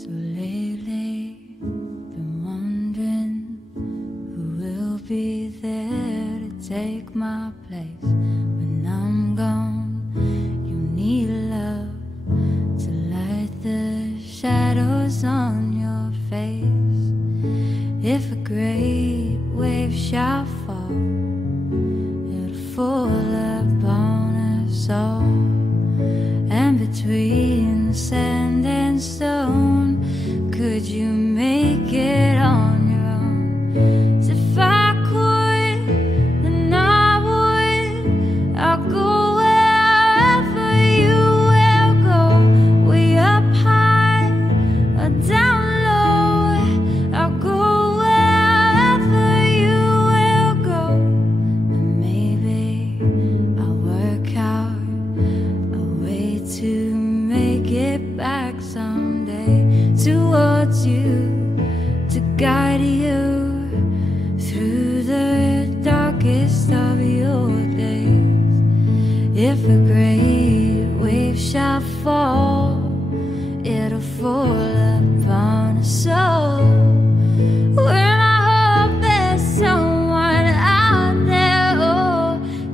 So lately, been wondering who will be there to take my place when I'm gone. You need love to light the shadows on your face. If a great wave shall fall, it'll fall upon us all. And between the sand and stone, could you make it on your own? 'Cause if I could, then I would. I'll go wherever you will go, way up high or down low. I'll go wherever you will go, and maybe I'll work out a way to make it back someday towards you, to guide you through the darkest of your days. If a great wave shall fall, it'll fall upon us all. When I hope there's someone out there who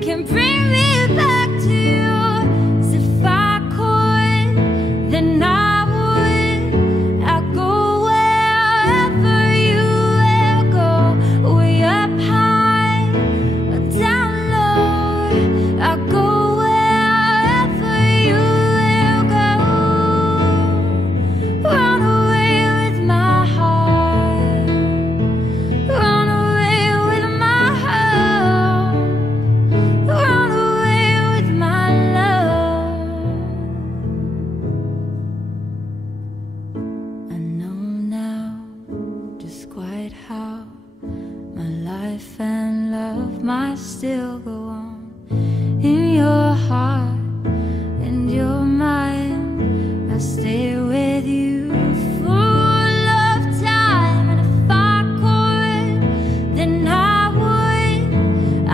can bring me back to you. 'Cause if I could, then I would. I'll go wherever you will go, way up high or down low. I'll go wherever you will go. Run away with my heart, run away with my heart, run away with my love. I know now just quite how my life and love might still go on in your heart and your mind. I'll stay with you full of time, and if I could, then I would.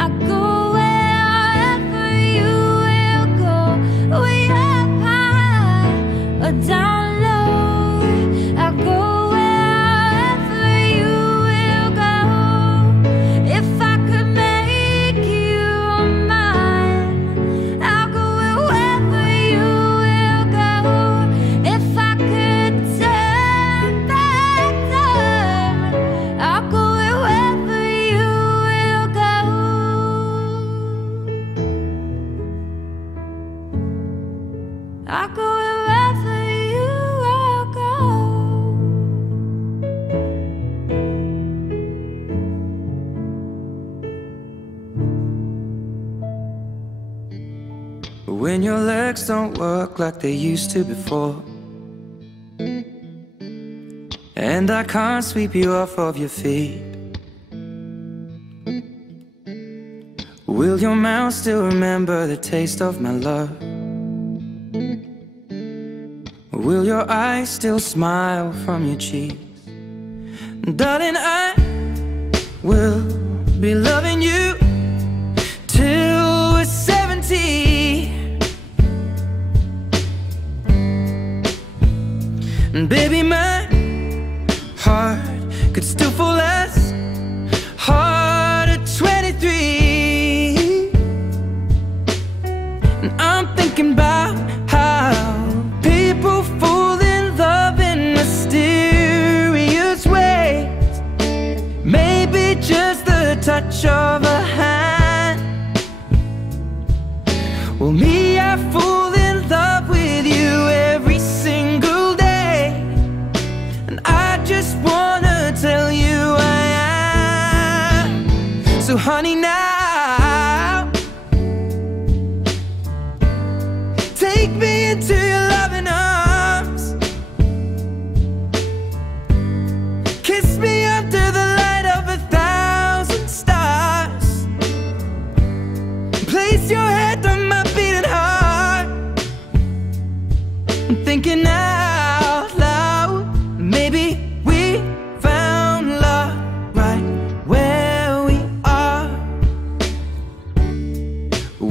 I'll go wherever you will go, way up high or down low. I'll go wherever you will go. If I could make you mine, I'll go wherever you will go. If I could turn back time, I'll go wherever you will go. I'll go wherever you will go. When your legs don't work like they used to before, and I can't sweep you off of your feet, will your mouth still remember the taste of my love? Will your eyes still smile from your cheeks? Darling, I will be loving you till we're 70. And baby, my heart could still fall as hard at 23. And I'm thinking about how people fall in love in mysterious ways. Maybe just the touch of a hand. Well, me, I fall in love with you every single day, and I just wanna tell you I am. So honey, now take me into your loving arms, kiss me under the light of 1,000 stars, place your head on my beating heart. I'm thinking out loud, maybe we found love right where we are.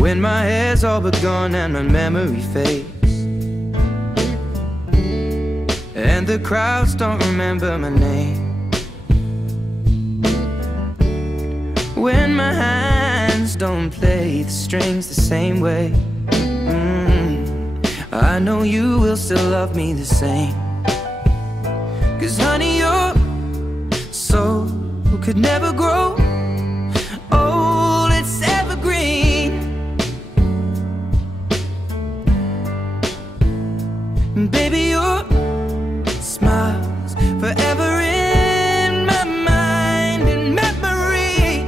When my hair's all but gone and my memory fades, and the crowds don't remember my name. When my hands don't play the strings the same way, I know you will still love me the same. 'Cause honey, your soul could never grow old, it's evergreen. And baby, your smile's forever in my mind and memory.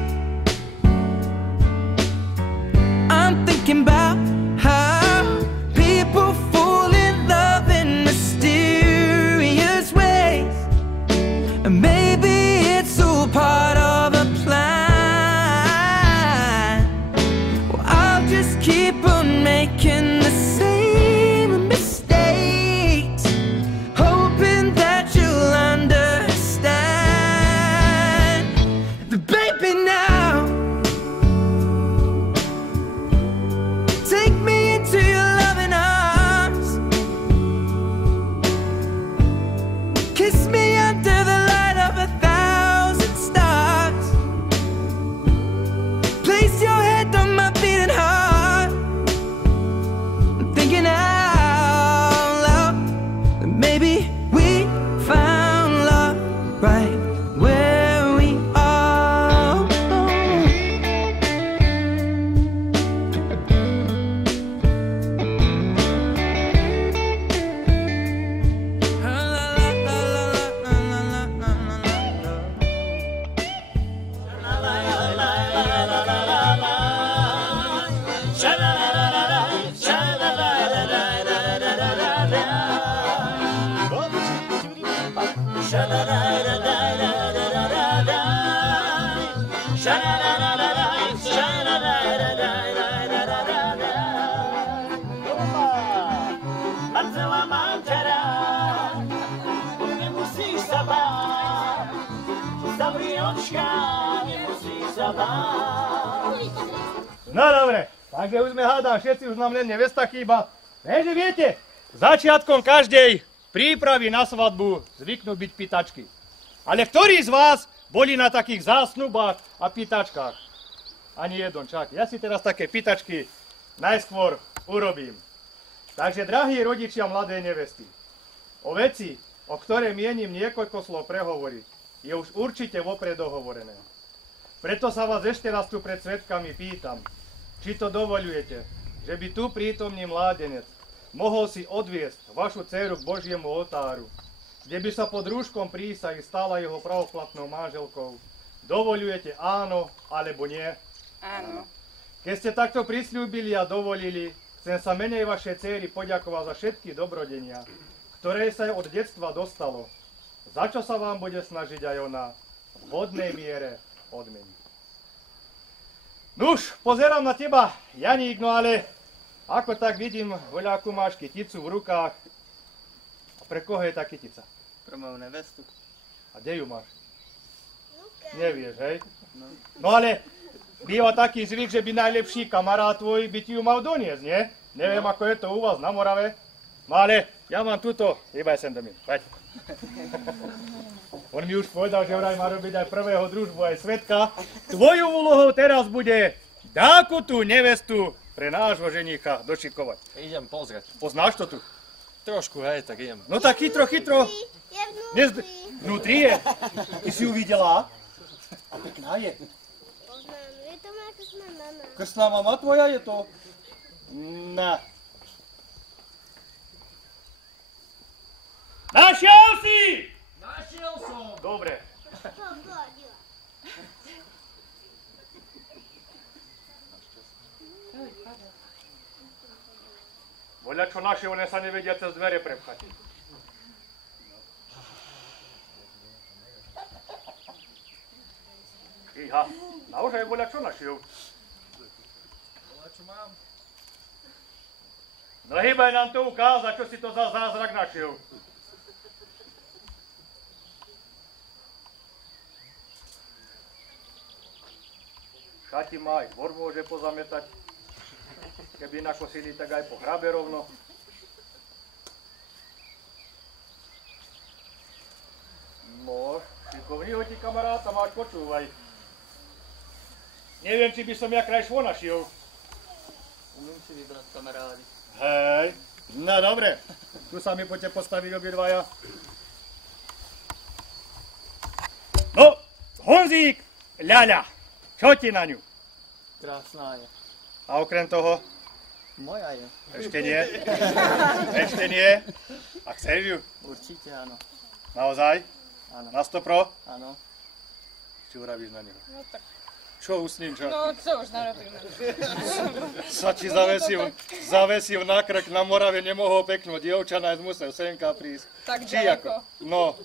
I'm thinking about how people fall in love in mysterious ways, and maybe it's all part of a plan. Well, I'll just keep on making the same mistakes, hoping that you'll understand. But baby, now take me into your loving arms, kiss me under the light of 1,000 stars, place your head on my beating heart. I'm thinking out loud that maybe we found love right where we are. No dobre, takže už sme hádam, všetci už nám len nevesta chýba. Takže viete, začiatkom každej prípravy na svadbu zvyknú byť pýtačky. Ale ktorí z vás boli na takých zásnubách a pýtačkách? Ani jeden, čak. Ja si teraz také pýtačky najskôr urobím. Takže, drahí rodičia mladej nevesty, o veci, o ktoré mienim niekoľko slov prehovoriť, je už určite vopred dohovorené. Preto sa vás ešte raz tu pred svedkami pýtam, či to dovoľujete, že by tu prítomný mládenec mohol si odviesť vašu dcéru k Božiemu oltáru, kde by sa pod rúškom prísahy stala jeho pravoplatnou manželkou. Dovoľujete áno alebo nie? Áno. Keď ste takto prisľúbili a dovolili, chcem sa menej vašej dcéry poďakovať za všetky dobrodenia, ktoré sa jej od detstva dostalo, za čo sa vám bude snažiť aj ona v hodnej miere odmeniť. Nuž, pozerám na teba, Janík, no ale ako tak vidím, voľakú máš kyticu v rukách. A pre koho je tá kytica? Pre moju nevestu. A kde ju máš? Nevieš, hej? No ale býva taký zvyk, že by najlepší kamarát tvoj by ti ju mal doniesť, nie? Neviem, ako je to u vás na Morave. No ale ja mám túto, hýbaj sem do mňa, poď. On mi už povedal, že vraj má robiť aj prvého družbu, aj svedka. Tvojou úlohou teraz bude dáku tú nevestu pre nášho ženícha došikovať. Idem pozrieť. Poznáš to tu? Trošku, hej, tak idem. No tak chytro. Je Vnútri je. Ty si ju videla? A pekná je. Poznám, je to moja krstná mama. Krstná mama tvoja je to? Na. Našiel si! Našiel som! Dobre. Pogodila. Voľa čo naše, one sa nevedia cez dvere prepchať. Iha, naozaj voľa čo našiel? Ale čo mám? No hýbaj nám to ukázať, čo si to za zázrak našiel. Chati má aj dvor môže pozametať. Keby nakosili, tak aj po hrabe rovno. No, šikovný ti kamaráta máš, počúvaj. Neviem, či by som ja krajšvo našiel. Umím si vybrať kamarádi. Hej, no dobre. Tu sa mi poďte postaviť obidvaja. No, Honzík, ľaľa, čo ti na ňu? Krásná je. A okrem toho? Moja je. Ešte nie? Ešte nie? A chceš ju? Určite áno. Naozaj? Áno. Na 100 pro? Áno. Čo urobíš na neho? No tak, Čo usním, čo? no co už narobíme? Sa ti zavesil na krk, na Morave nemohol peknúť, dievča nájsť musel senka prísť. Tak Či ďaleko. ako? No.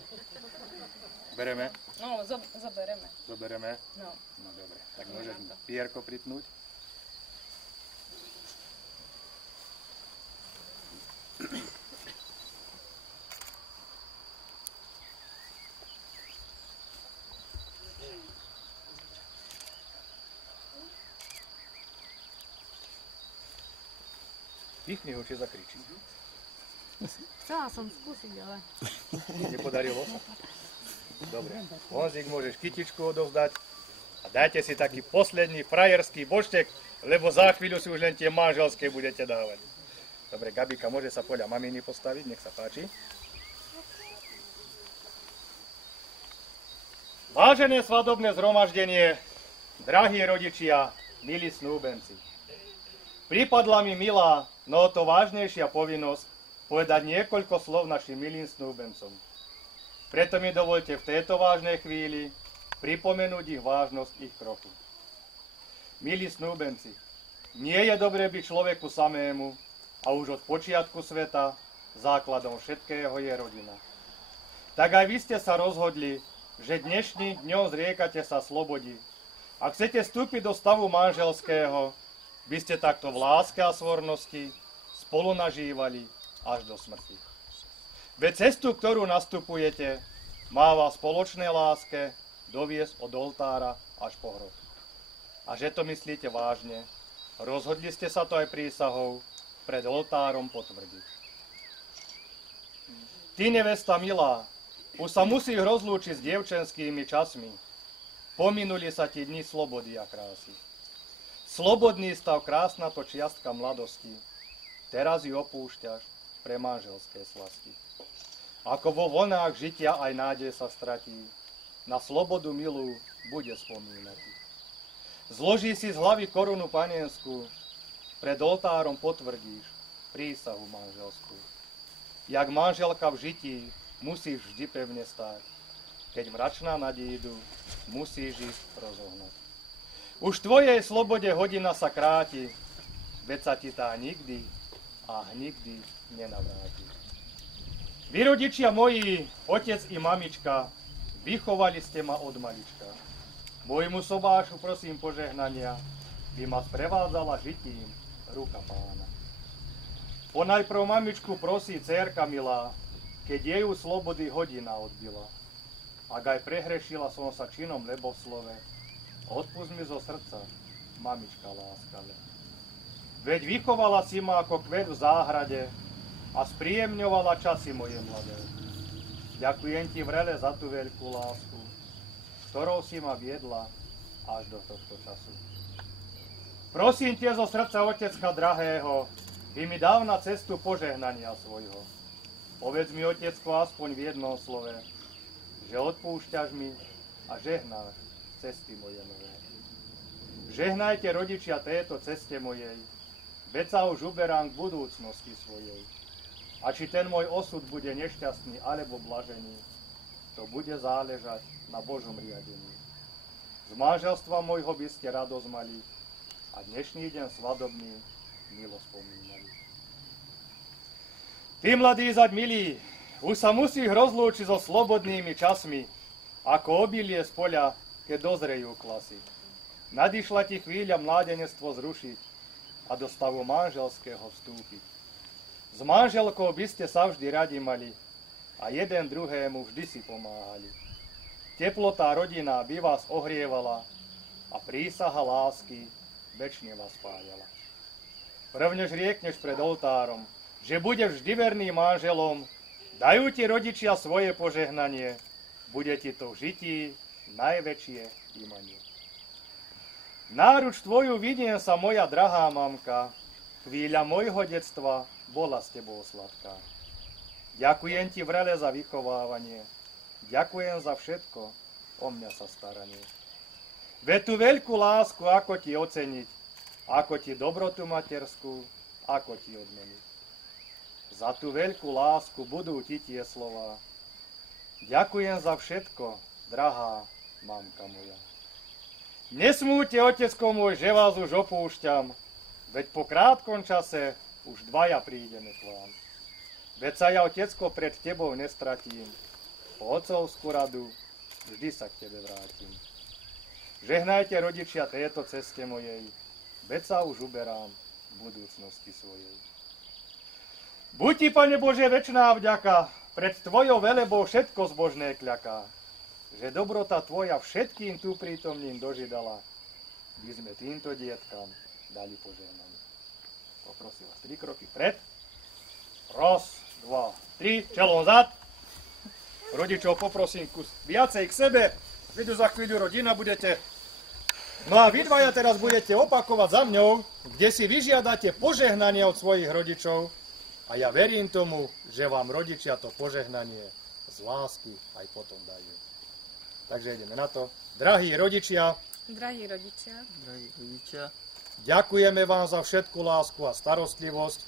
Bereme? No, zobereme. Zobereme? No. No dobre, tak môžeš pierko pritnúť. Pichni ho, či zakričí. Chcela som skúsiť, ale... Nepodarilo sa? Dobre. Honzik, môžeš kytičku odovzdať a dajte si taký posledný frajerský boštek, lebo za chvíľu si už len tie manželské budete dávať. Dobre, Gabika môže sa podľa maminy postaviť, nech sa páči. Vážené svadobné zhromaždenie, drahí rodičia, milí snúbenci. Pripadla mi milá, no to vážnejšia povinnosť povedať niekoľko slov našim milým snúbencom. Preto mi dovolte v tejto vážnej chvíli pripomenúť ich vážnosť ich kroku. Milí snúbenci, nie je dobré byť človeku samému a už od počiatku sveta základom všetkého je rodina. Tak aj vy ste sa rozhodli, že dnešným dňom zriekate sa slobody. Ak chcete vstúpiť do stavu manželského, by ste takto v láske a svornosti spolu nažívali až do smrti. Veď cestu, ktorú nastupujete, má vás v spoločnej láske doviesť od oltára až po hrob. A že to myslíte vážne, rozhodli ste sa to aj prísahou pred oltárom potvrdiť. Ty, nevesta milá, už sa musíš rozlúčiť s dievčenskými časmi. Pominuli sa ti dni slobody a krásy. Slobodný stav, krásna to čiastka mladosti. Teraz ju opúšťaš pre manželské slasti. Ako vo vlnách žitia aj nádej sa stratí, na slobodu milú bude spomínať. Zloží si z hlavy korunu panenskú, pred oltárom potvrdíš prísahu manželskú. Jak manželka v žití musíš vždy pevne stáť, keď mračná nadídu, musíš ich rozohnať. Už v tvojej slobode hodina sa kráti, veď sa ti tá nikdy a nikdy nenavráti. Vy, rodičia moji, otec i mamička, vychovali ste ma od malička. Môjmu sobášu prosím požehnania, by ma sprevádzala žitím ruka pána. Ponajprv mamičku prosí dcérka milá, keď jej u slobody hodina odbila. Ak aj prehrešila som sa činom leboslove, odpust mi zo srdca, mamička láskavé. Veď vychovala si ma ako kvet v záhrade a spríjemňovala časy moje mladé. Ďakujem ti vrele za tú veľkú lásku, ktorou si ma viedla až do tohto času. Prosím ťa zo srdca otecka drahého, by mi dal na cestu požehnania svojho. Povedz mi, otecko, aspoň v jednom slove, že odpúšťaš mi a žehnáš cesty moje nové. Žehnajte, rodičia, tejto ceste mojej, veď sa už uberám k budúcnosti svojej. A či ten môj osud bude nešťastný alebo blažený, to bude záležať na Božom riadení. Z manželstva môjho by ste radosť mali a dnešný deň svadobný milo spomínali. Ty, mladí zaď milí, už sa musíš rozlúčiť so slobodnými časmi, ako obilie z poľa, keď dozrejú klasy. Nadišla ti chvíľa mládenectvo zrušiť a do stavu manželského vstúpiť. S manželkou by ste sa vždy radi mali a jeden druhému vždy si pomáhali. Teplotá rodina by vás ohrievala a prísaha lásky večne vás spájala. Prvnež riekneš pred oltárom, že budeš vždy verný manželom, dajú ti rodičia svoje požehnanie bude ti to v žití najväčšie imanie. Náruč tvoju vidiem sa, moja drahá mamka, chvíľa mojho detstva bola s tebou sladká. Ďakujem ti vrele za vychovávanie, ďakujem za všetko, o mňa sa staranie. Veď tú veľkú lásku, ako ti oceniť, ako ti dobrotu materskú, ako ti odmeniť. Za tú veľkú lásku budú ti tie slová. Ďakujem za všetko, drahá mamka moja. Nesmúte, otecko môj, že vás už opúšťam, veď po krátkom čase už dvaja prídeme k vám. Veď sa ja, otecko, pred tebou nestratím, po otcovskú radu vždy sa k tebe vrátim. Žehnajte, rodičia, tejto ceste mojej, veď sa už uberám v budúcnosti svojej. Buď ti, Pane Bože, večná vďaka, pred tvojou velebou všetko zbožné kľaká, že dobrota tvoja všetkým tu prítomným dožidala, by sme týmto dietkam dali požehnanie. Poprosím vás 3 kroky pred. Raz, 2, 3, čelom zad. Rodičov poprosím kus viacej k sebe, veď za chvíľu rodina budete. No a vy dvaja teraz budete opakovať za mňou, kde si vyžiadate požehnanie od svojich rodičov a ja verím tomu, že vám rodičia to požehnanie z lásky aj potom dajú. Takže ideme na to. Drahí rodičia, Drahí rodičia, ďakujeme vám za všetku lásku a starostlivosť,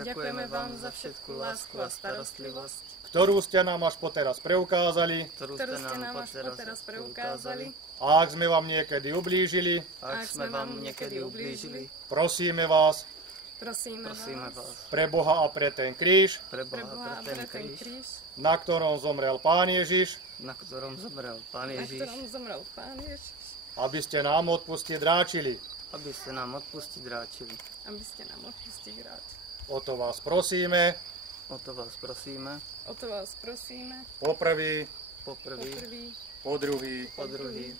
ďakujeme vám za všetku lásku a starostlivosť, ktorú ste nám až poteraz preukázali. ktorú ste nám až poteraz preukázali. A ak sme vám niekedy ublížili, prosíme vás, prosíme vás, pre Boha a pre ten kríž, pre Boha a pre ten kríž, na ktorom zomrel Pán Ježiš, na ktorom zomrel Pán Ježiš, aby ste nám odpustiť dráčili. aby ste nám odpustiť dráčili. O to vás prosíme, O to vás prosíme, po prvý, po prvý, po druhý po druhý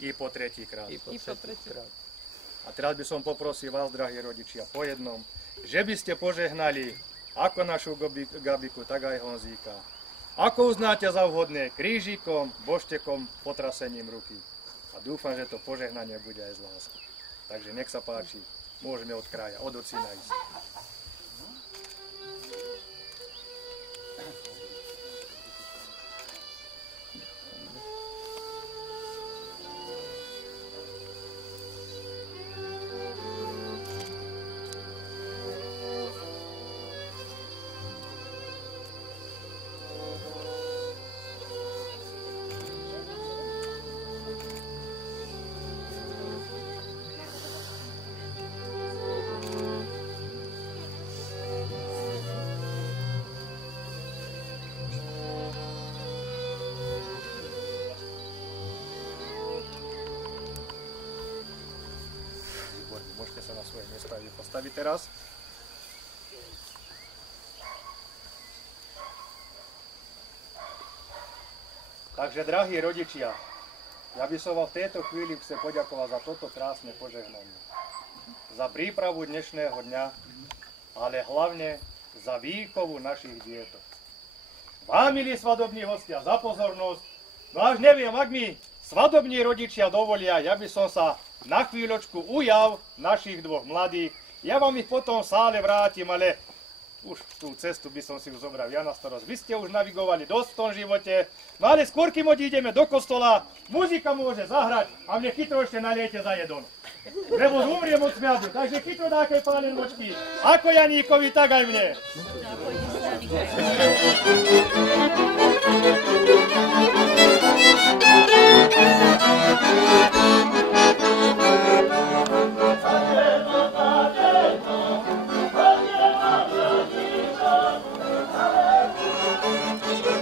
i po tretí krát. i po tretíkrát. A teraz by som poprosil vás, drahí rodičia, po jednom, že by ste požehnali ako našu Gabiku, tak aj Honzíka. Ako uznáte za vhodné, krížikom, boštekom, potrasením ruky. A dúfam, že to požehnanie bude aj z lásky. Takže nech sa páči, môžeme od kraja, od ocina ísť. Môžete sa na svoje miesta postaviť teraz. Takže, drahí rodičia, ja by som vám v tejto chvíli chcel poďakovať za toto krásne požehnanie. Za prípravu dnešného dňa, ale hlavne za výchovu našich dietok. Vám, milí svadobní hostia, za pozornosť. No až neviem, ak mi svadobní rodičia dovolia, ja by som sa na chvíľočku ujal našich dvoch mladých. Ja vám ich potom v sále vrátim, ale už tú cestu by som si už zobral ja na starosť. Vy ste už navigovali dosť v tom živote. No ale skôr, kým odídeme do kostola, muzika môže zahrať a mne chytro ešte naliete za jedon. Lebo zumriem od smiadu, takže chytro dákej pánenočky. Ako Janíkovi, tak aj mne.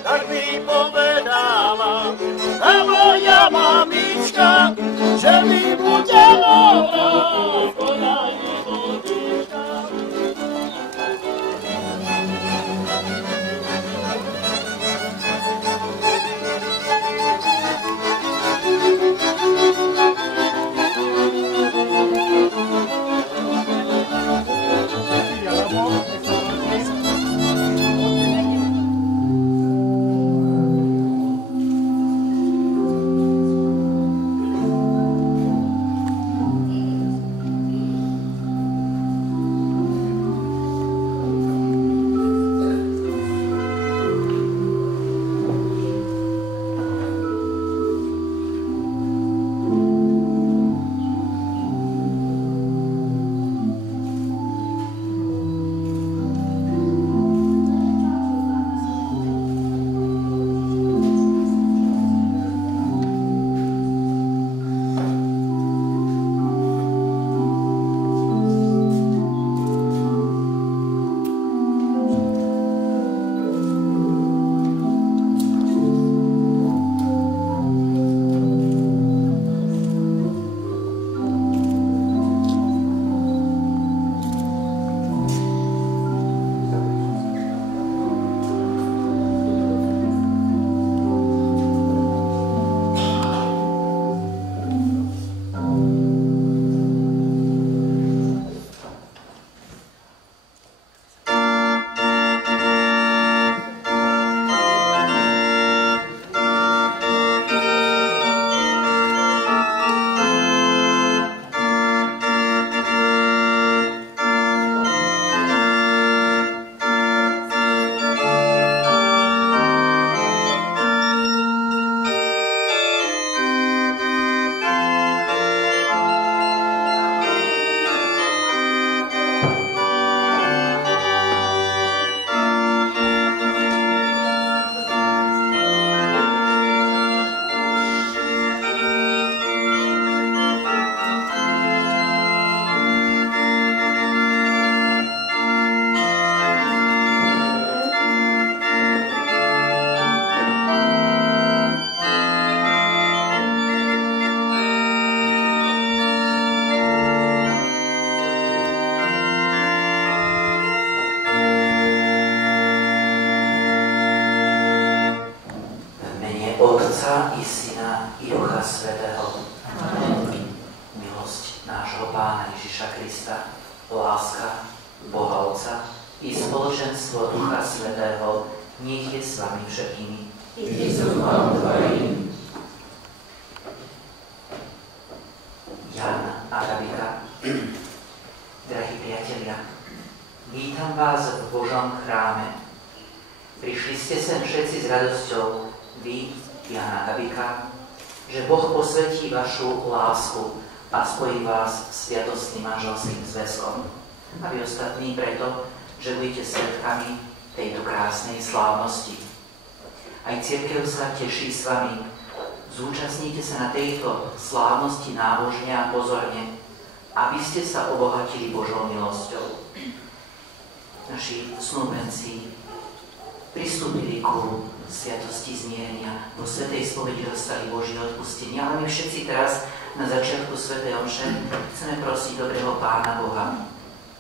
Tak mi povedala tá moja mamička, že mi bude nová podaj vodička. Otca i Syna i Ducha Svätého. Amen. Milosť nášho Pána Ježiša Krista, láska Boha Otca i spoločenstvo Ducha Svätého nech je s vami všetkými. I s duchom tvojím. Jan a Gabika, drahí priatelia, vítam vás v Božom chráme. Prišli ste sem všetci s radosťou, vy, Jan a Gabika, že Boh posvetí vašu lásku a spojí vás s sviatostným manželským zväzkom. A vy ostatní preto, že budete svedkami tejto krásnej slávnosti. Aj cirkev sa teší s vami. Zúčastnite sa na tejto slávnosti nábožne a pozorne, aby ste sa obohatili Božou milosťou. Naši snúbenci pristúpili ku sviatosti zmierenia. Po svätej spovedi dostali Božie odpustenie, ale my všetci teraz na začiatku svätej omše chceme prosiť dobrého Pána Boha,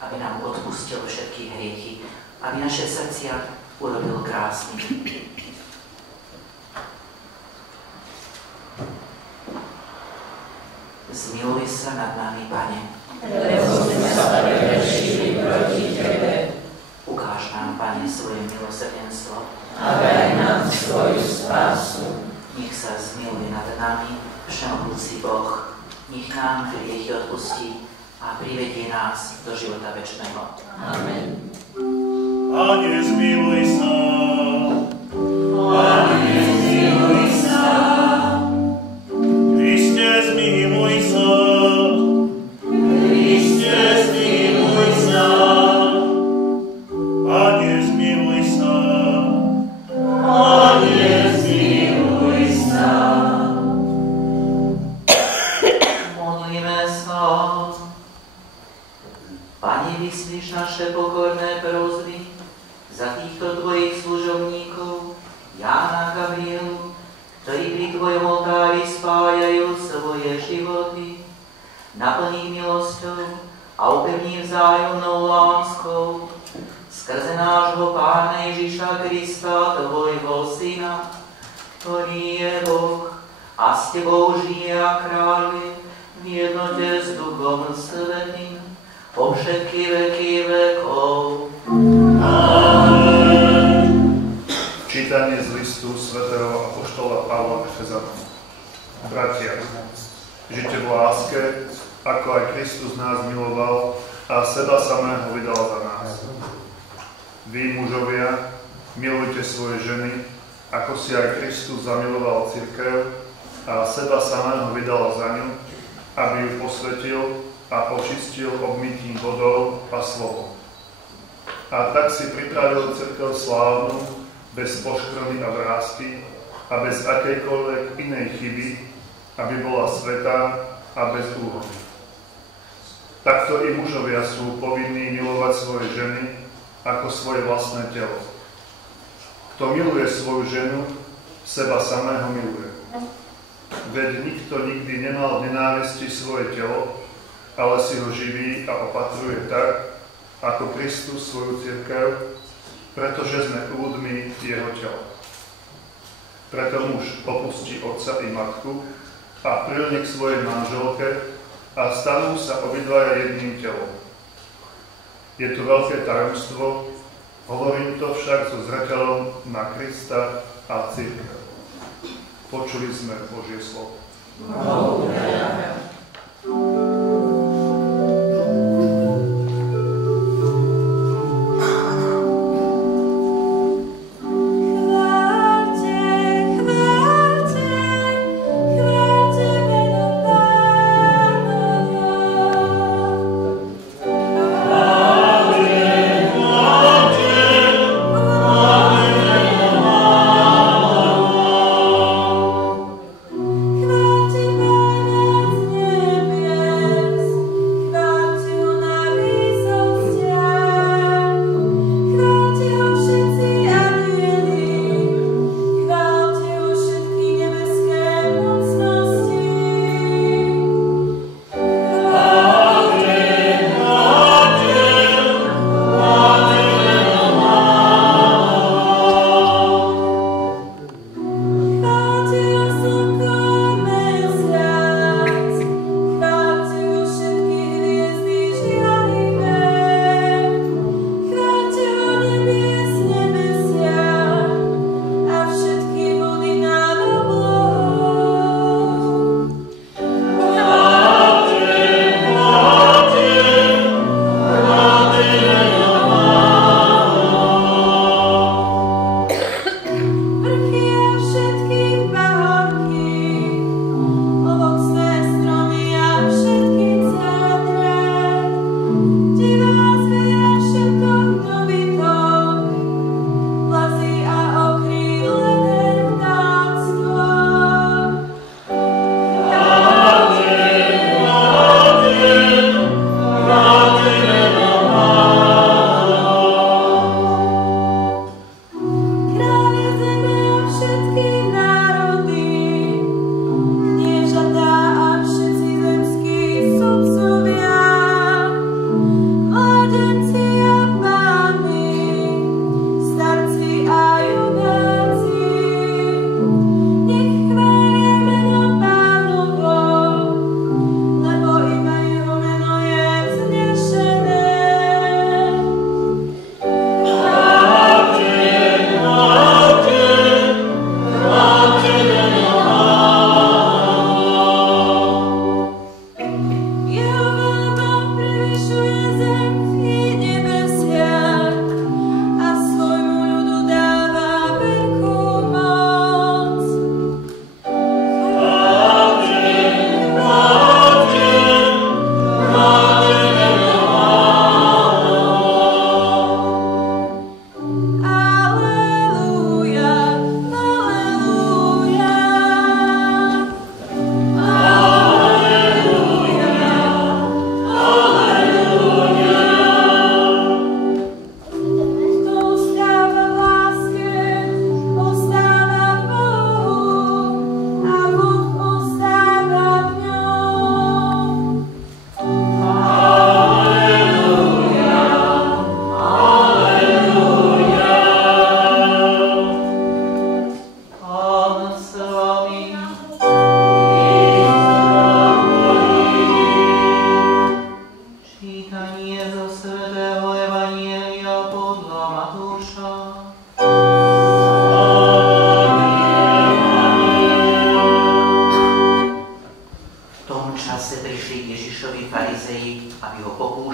aby nám odpustil všetky hriechy, aby naše srdcia urobil krásny. Zmiluj sa nad nami, Pane. Lebo sme sa prehrešili proti Tebe. Ukáž nám, Pane, svoje milosrdenstvo a daj nám svoju spásu. Nech sa zmiluje nad nami všemohúci Boh. Nech nám hriechy odpustí a privedie nás do života večného. Amen. Pane, zmiluj sa. Pane, zmiluj sa. Kriste, zmiluj sa. Kriste, zmiluj sa. Pane, zmiluj sa. Pane, zmiluj sa. Modlíme sa. Pane, vyslíš naše pokorné prosby za týchto Tvojich služobníkov, Jána a Gabrielu, ktorí pri Tvojom oltári spájajú svoje životy. Naplň ich milosťou a upevni vzájomnou láskou skrze nášho Pána Ježiša Krista, Tvojho Syna, ktorý je Boh a s Tebou žije a kráľuje v jednote s Duchom Svätým po všetky veky vekov. Čítanie z listu svätého apoštola Pavla Efezanom. Bratia, žite v láske, ako aj Kristus nás miloval a seba samého vydal za nás. Vy, mužovia, milujte svoje ženy, ako si aj Kristus zamiloval cirkev a seba samého vydal za ňu, aby ju posvetil a očistil obmytím vodou a slovom. A tak si pripravil cirkev slávnu, bez poškvrny a vrásky a bez akejkoľvek inej chyby, aby bola svätá a bez úhony. Takto i mužovia sú povinní milovať svoje ženy ako svoje vlastné telo. Kto miluje svoju ženu, seba samého miluje. Veď nikto nikdy nemal v nenávisti svoje telo, ale si ho živí a opatruje tak, ako Kristus svoju cirkev, pretože sme údmi jeho tela. Preto muž opustí otca i matku a prilne k svojej manželke a stanú sa obidvaja jedným telom. Je to veľké tajomstvo, hovorím to však so zreteľom na Krista a cirkev. Počuli sme Božie slovo. Chváľte Pána,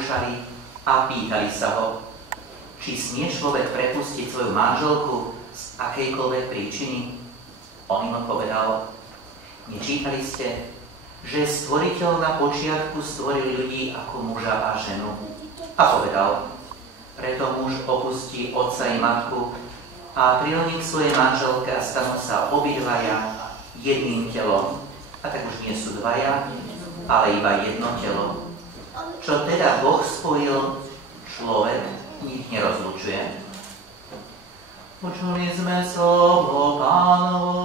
skúšali a pýtali sa ho, či smie človek prepustiť svoju manželku z akejkoľvek príčiny. On im odpovedal, nečítali ste, že stvoriteľ na počiatku stvoril ľudí ako muža a ženu. A povedal, preto muž opustí otca i matku a prilní k svojej manželke a stanú sa obidvaja jedným telom. A tak už nie sú dvaja, ale iba jedno telo. Čo teda Boh spojil, človek nich nerozlučuje. Počuli sme slovo Pánovo.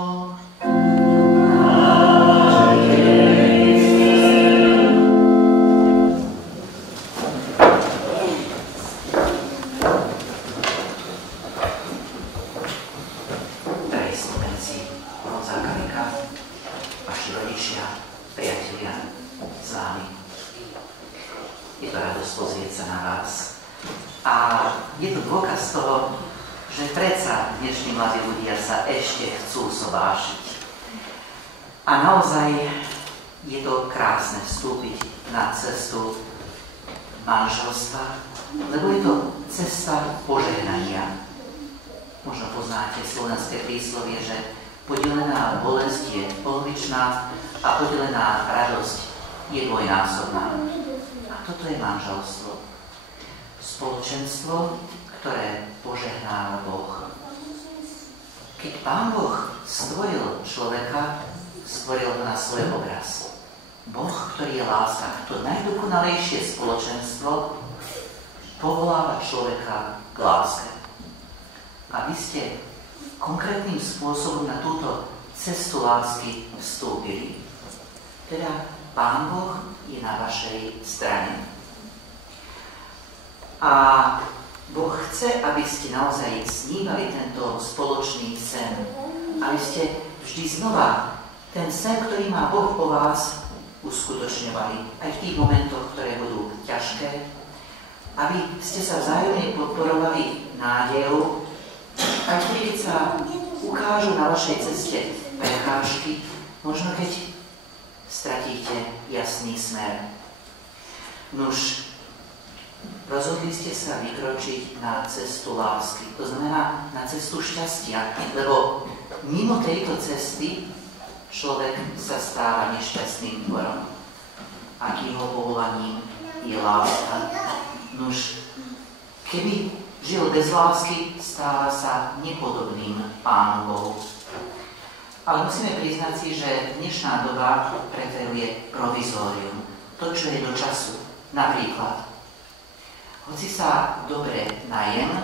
Drahí snúbenci, Honza Kamika, vaši rodičia, priatelia, známi. Je to radosť pozrieť sa na vás. A je to dôkaz toho, že predsa dnešní mladí ľudia sa ešte chcú sobášiť. A naozaj je to krásne vstúpiť na cestu manželstva, lebo je to cesta požehnania. Možno poznáte slovenské príslovie, že podelená bolesť je polovičná a podelená radosť je dvojnásobná. A toto je manželstvo. Spoločenstvo, ktoré požehnáva Boh. Keď Pán Boh stvoril človeka, stvoril ho na svoj obraz. Boh, ktorý je láska, to najdokonalejšie spoločenstvo, povoláva človeka k láske. A vy ste konkrétnym spôsobom na túto cestu lásky vstúpili. Teda Pán Boh je na vašej strane. A Boh chce, aby ste naozaj snívali tento spoločný sen. Aby ste vždy znova ten sen, ktorý má Boh po vás, uskutočňovali. Aj v tých momentoch, ktoré budú ťažké. Aby ste sa vzájomne podporovali nádejou. Aj keď sa ukážu na vašej ceste prekážky, možno keď stratíte jasný smer. Nuž, rozhodli ste sa vykročiť na cestu lásky, to znamená na cestu šťastia, lebo mimo tejto cesty človek sa stáva nešťastným tvorom. A jeho povolaním je láska. Nuž, keby žil bez lásky, stáva sa nepodobným Pánu Bohu. Ale musíme priznať si, že dnešná doba preferuje provizórium, to, čo je do času. Napríklad, hoci sa dobre najem,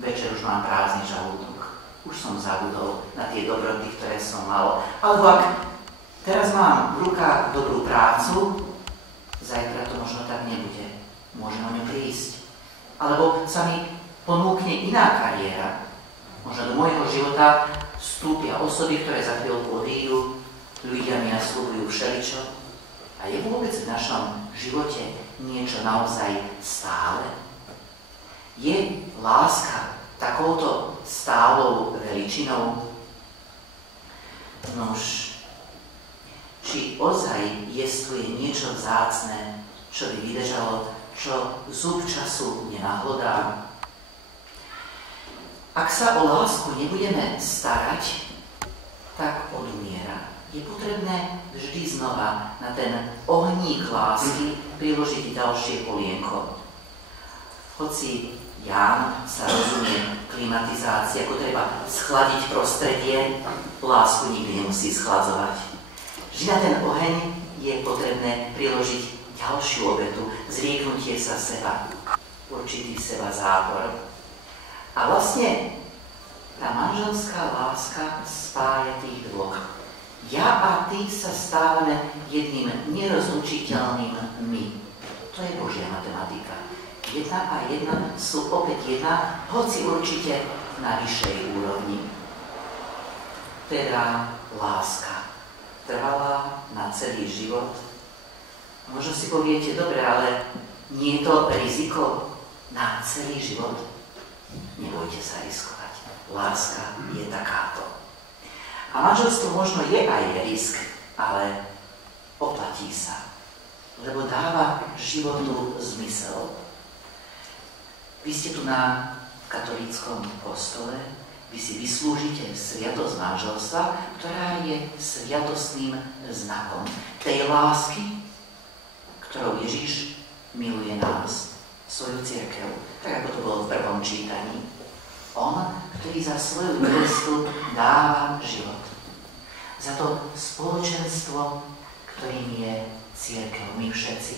večer už mám prázdny žalúdok. Už som zabudol na tie dobroty, ktoré som mal. Alebo ak teraz mám v rukách dobrú prácu, zajtra to možno tak nebude. Môžem o ňu prísť. Alebo sa mi ponúkne iná kariéra. Možno do môjho života vstúpia osoby, ktoré za chvíľku odídu, ľudia mi nasľubujú všeličo. A je vôbec v našom živote niečo naozaj stále? Je láska takouto stálou veličinou? Nož, či ozaj jestvuje niečo vzácne, čo by vydržalo, čo zub času nenahlodá? Ak sa o lásku nebudeme starať, tak odumiera. Je potrebné vždy znova na ten ohník lásky priložiť ďalšie polienko. Hoci Ján sa rozumie klimatizácii, ako treba schladiť prostredie, lásku nikdy nemusí schladzovať. Vždy na ten oheň je potrebné priložiť ďalšiu obetu, zrieknutie sa seba, určitý seba zápor. A vlastne tá manželská láska spája tých dvoch. Ja a ty sa stávame jedným nerozlučiteľným my. To je Božia matematika. Jedna a jedna sú opäť jedna, hoci určite na vyššej úrovni. Teda láska. Trvalá na celý život. Možno si poviete, dobre, ale nie je to riziko na celý život. Nebojte sa riskovať. Láska je takáto. A manželstvo možno je aj risk, ale oplatí sa. lebo dáva životu zmysel. Vy ste tu na katolíckom kostole, vy si vyslúžite sviatosť manželstva, ktorá je sviatostným znakom tej lásky, ktorou Ježiš miluje nás, svoju cirkev, tak ako to bolo v prvom čítaní. On, ktorý za svoju nevestu dáva život. Za to spoločenstvo, ktorým je cirkev, my všetci.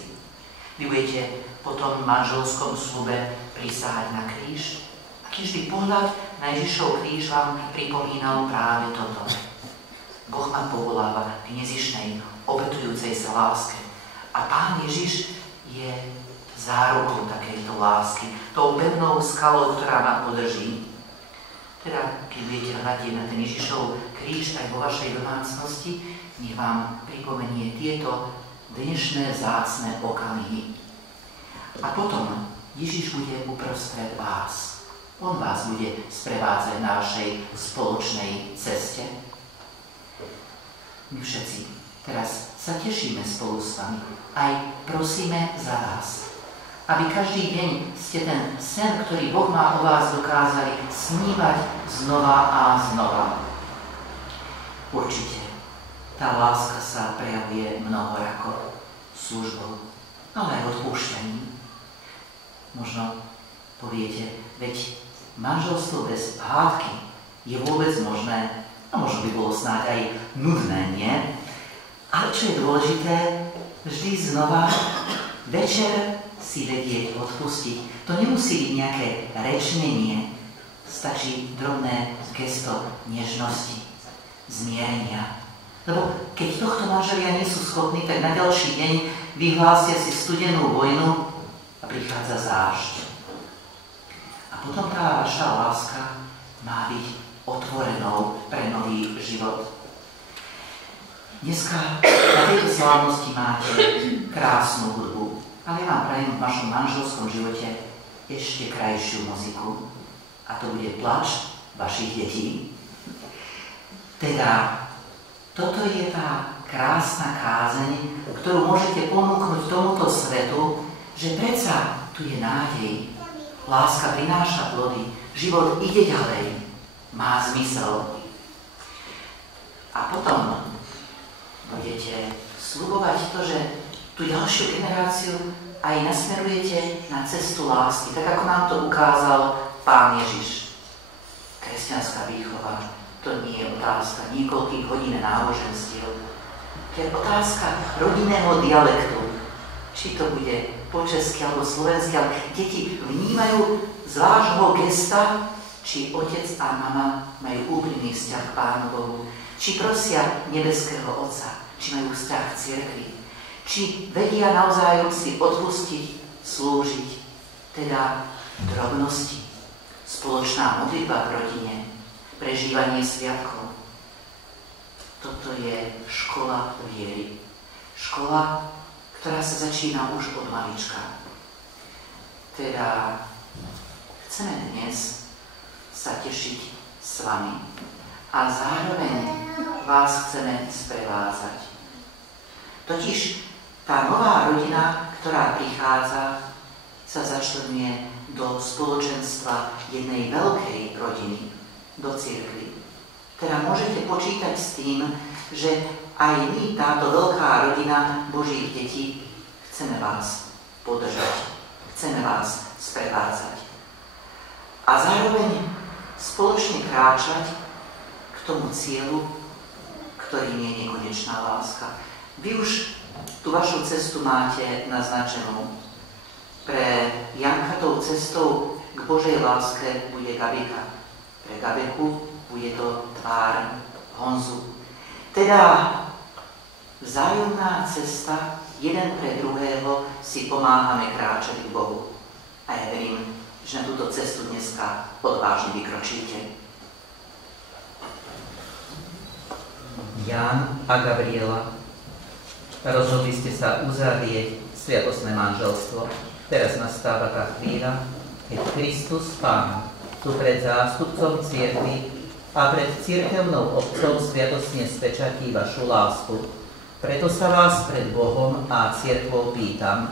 Vy budete po tom manželskom slube prisahať na kríž a každý pohľad na Ježišov kríž vám pripomínal práve toto. Boh ma povoláva k nezištnej, obetujúcej sa láske. A Pán Ježiš je zárukou takejto lásky, tou pevnou skalou, ktorá ma podrží. Teda, keď budete hľadiť na ten Ježišov kríž aj vo vašej domácnosti, nech vám pripomenie tieto dnešné vzácne okamihy. A potom Ježiš bude uprostred vás. On vás bude sprevádzať na vašej spoločnej ceste. My všetci teraz sa tešíme spolu s vami. Aj prosíme za vás, aby každý deň ste ten sen, ktorý Boh má o vás, dokázali snívať znova a znova. Určite, tá láska sa prejavuje mnohorako službou, ale aj odpúšťaním. Možno poviete, veď manželstvo bez hádky je vôbec možné, a možno by bolo snáď aj nudné, nie? Ale čo je dôležité, vždy znova večer si vedieť odpustiť. To nemusí byť nejaké rečnenie, stačí drobné gesto nežnosti, zmierenia. Lebo keď tohto manželia nie sú schopní, tak na ďalší deň vyhlásia si studenú vojnu a prichádza zášť. A potom tá vaša láska má byť otvorenou pre nový život. Dneska na tejto slávnosti máte krásnu hudbu, ale ja vám prajem v vašom manželskom živote ešte krajšiu muziku. A to bude plač vašich detí. Teda, toto je tá krásna kázeň, ktorú môžete ponúknuť tomuto svetu, že predsa tu je nádej. Láska prináša plody, život ide ďalej, má zmysel. A potom budete sľubovať to, že tú ďalšiu generáciu aj nasmerujete na cestu lásky, tak ako nám to ukázal Pán Ježiš. Kresťanská výchova, to nie je otázka niekoľkých hodín náboženstiev. To je otázka rodinného dialektu. Či to bude po česky alebo slovensky, ale deti vnímajú z vášho gesta, či otec a mama majú úprimný vzťah k Pánu Bohu, či prosia nebeského Otca, či majú vzťah k cirkvi, či vedia navzájom si odpustiť, slúžiť, teda drobnosti, spoločná modlitba v rodine, prežívanie sviatkov. Toto je škola viery. Škola, ktorá sa začína už od malička. Teda chceme dnes sa tešiť s vami a zároveň vás chceme sprevádzať. Totiž tá nová rodina, ktorá prichádza, sa začlenuje do spoločenstva jednej veľkej rodiny, do cirkvi. Teda môžete počítať s tým, že aj my, táto veľká rodina Božích detí, chceme vás podržať, chceme vás sprevádzať. A zároveň spoločne kráčať k tomu cieľu, ktorým je nekonečná láska. Vy už tú vašu cestu máte naznačenú. Pre Janka tou cestou k Božej láske bude Gabika. Pre Gabeku bude to tvár Honzu. Teda vzájomná cesta, jeden pre druhého si pomáhame kráčať k Bohu. A ja verím, že na túto cestu dneska odvážne vykročíte. Ján a Gabriela, rozhodli ste sa uzavrieť sviatostné manželstvo. Teraz nastáva tá chvíľa, keď Kristus Pán tu pred zástupcom cirkvi a pred cirkevnou obcov sviatostne spečatí vašu lásku. Preto sa vás pred Bohom a cirkvou pýtam,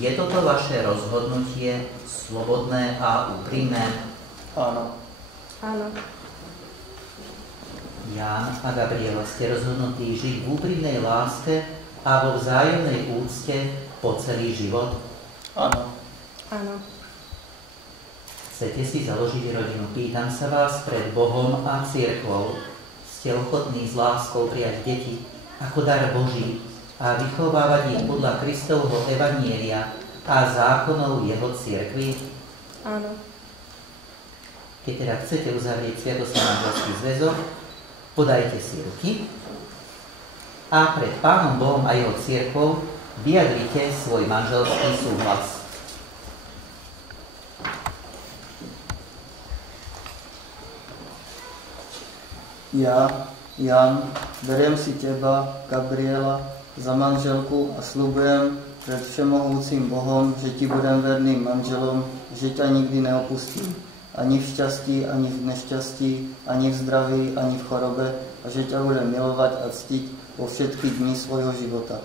je toto vaše rozhodnutie slobodné a úprimné? Áno. Áno. Ján a Gabriela, ste rozhodnutí žiť v úprimnej láske a vo vzájomnej úcte po celý život? Áno. Áno. Chcete si založiť rodinu? Pýtam sa vás pred Bohom a cirkvou. Ste ochotní s láskou prijať deti ako dar Boží a vychovávať ich podľa Kristovho evanielia a zákonov jeho cirkvi? Áno. Keď teda chcete uzavrieť sviatostný manželský zväzok, podajte si ruky a pred Pánom Bohom a jeho cirkvou vyjadrite svoj manželský súhlas. Ja, Jan, beriem si teba, Gabriela, za manželku a sľubujem pred všemohúcim Bohom, že ti budem verným manželom, že ťa nikdy neopustím. Ani v šťastí, ani v nešťastí, ani v zdraví, ani v chorobe, a že ťa budem milovať a ctiť vo všetky dni svojho života.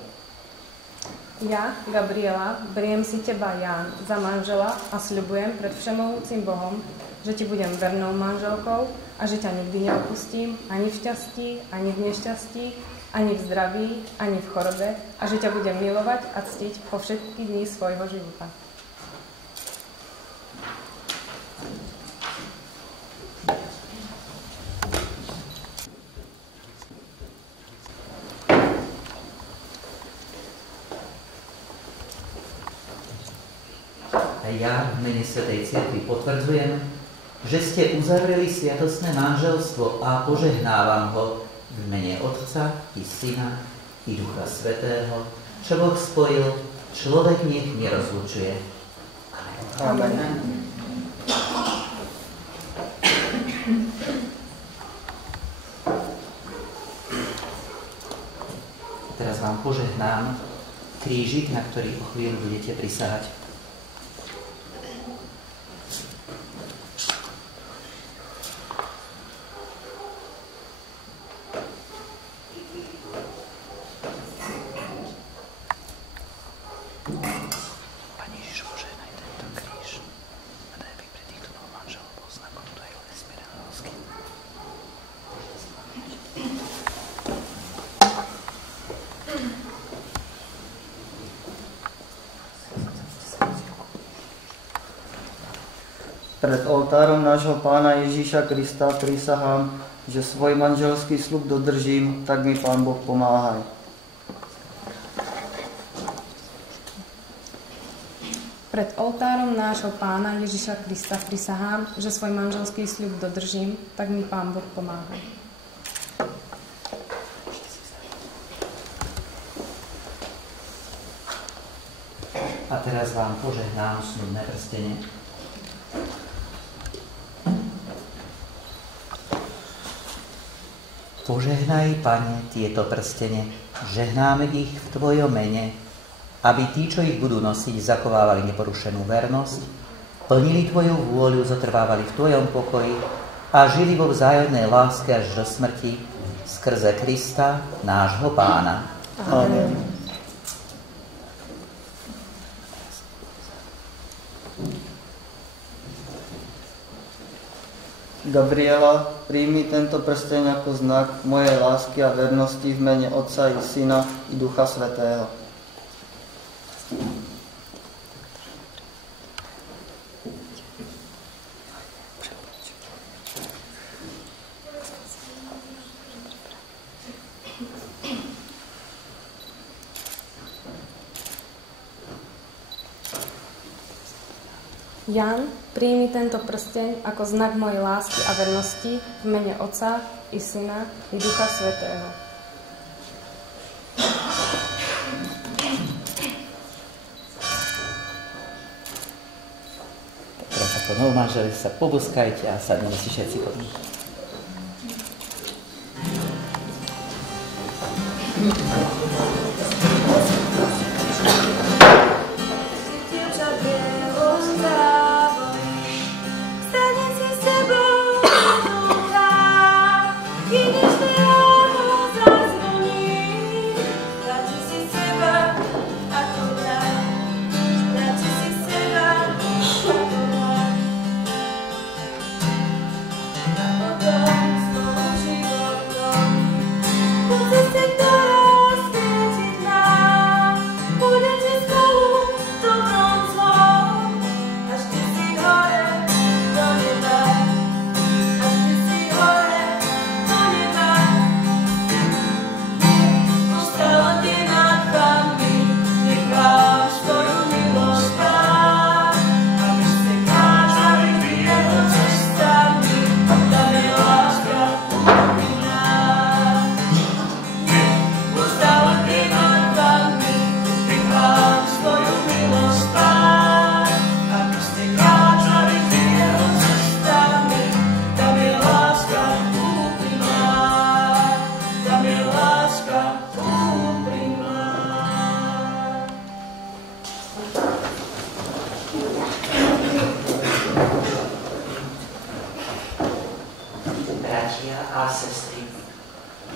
Ja, Gabriela, beriem si teba, Ján, za manžela a sľubujem pred všemohúcim Bohom, že ti budem vernou manželkou a že ťa nikdy neopustím, ani v šťastí, ani v nešťastí, ani v zdraví, ani v chorobe, a že ťa budem milovať a ctiť po všetky dni svojho života. A ja v mene Svätej Cirkvi potvrdzujem, že ste uzavreli sviatostné manželstvo a požehnávam ho v mene Otca i Syna i Ducha Svätého, čo Boh spojil, človek nech nerozlučuje. Amen. Teraz vám požehnám krížik, na ktorý o chvíľu budete prisahať. Pred oltárom nášho Pána Ježíša Krista prisahám, že svoj manželský sľub dodržím, tak mi Pán Boh pomáhaj. Pred oltárom nášho Pána Ježíša Krista prisahám, že svoj manželský sľub dodržím, tak mi Pán Boh pomáhaj. A teraz vám požehnám sľubné prstenie. Požehnaj, Pane, tieto prstene, žehnáme ich v Tvojom mene, aby tí, čo ich budú nosiť, zachovávali neporušenú vernosť, plnili Tvoju vôľu, zotrvávali v Tvojom pokoji a žili vo vzájomnej láske až do smrti, skrze Krista, nášho Pána. Amen. Gabriela, príjmi tento prsteň ako znak mojej lásky a vernosti v mene Otca i Syna i Ducha Svätého. Jan, príjmi tento prsteň ako znak mojej lásky a vernosti v mene Otca i Syna i Ducha Svätého. Teraz ako novomanželi sa poboskajte a sadneme si všetci pod nich.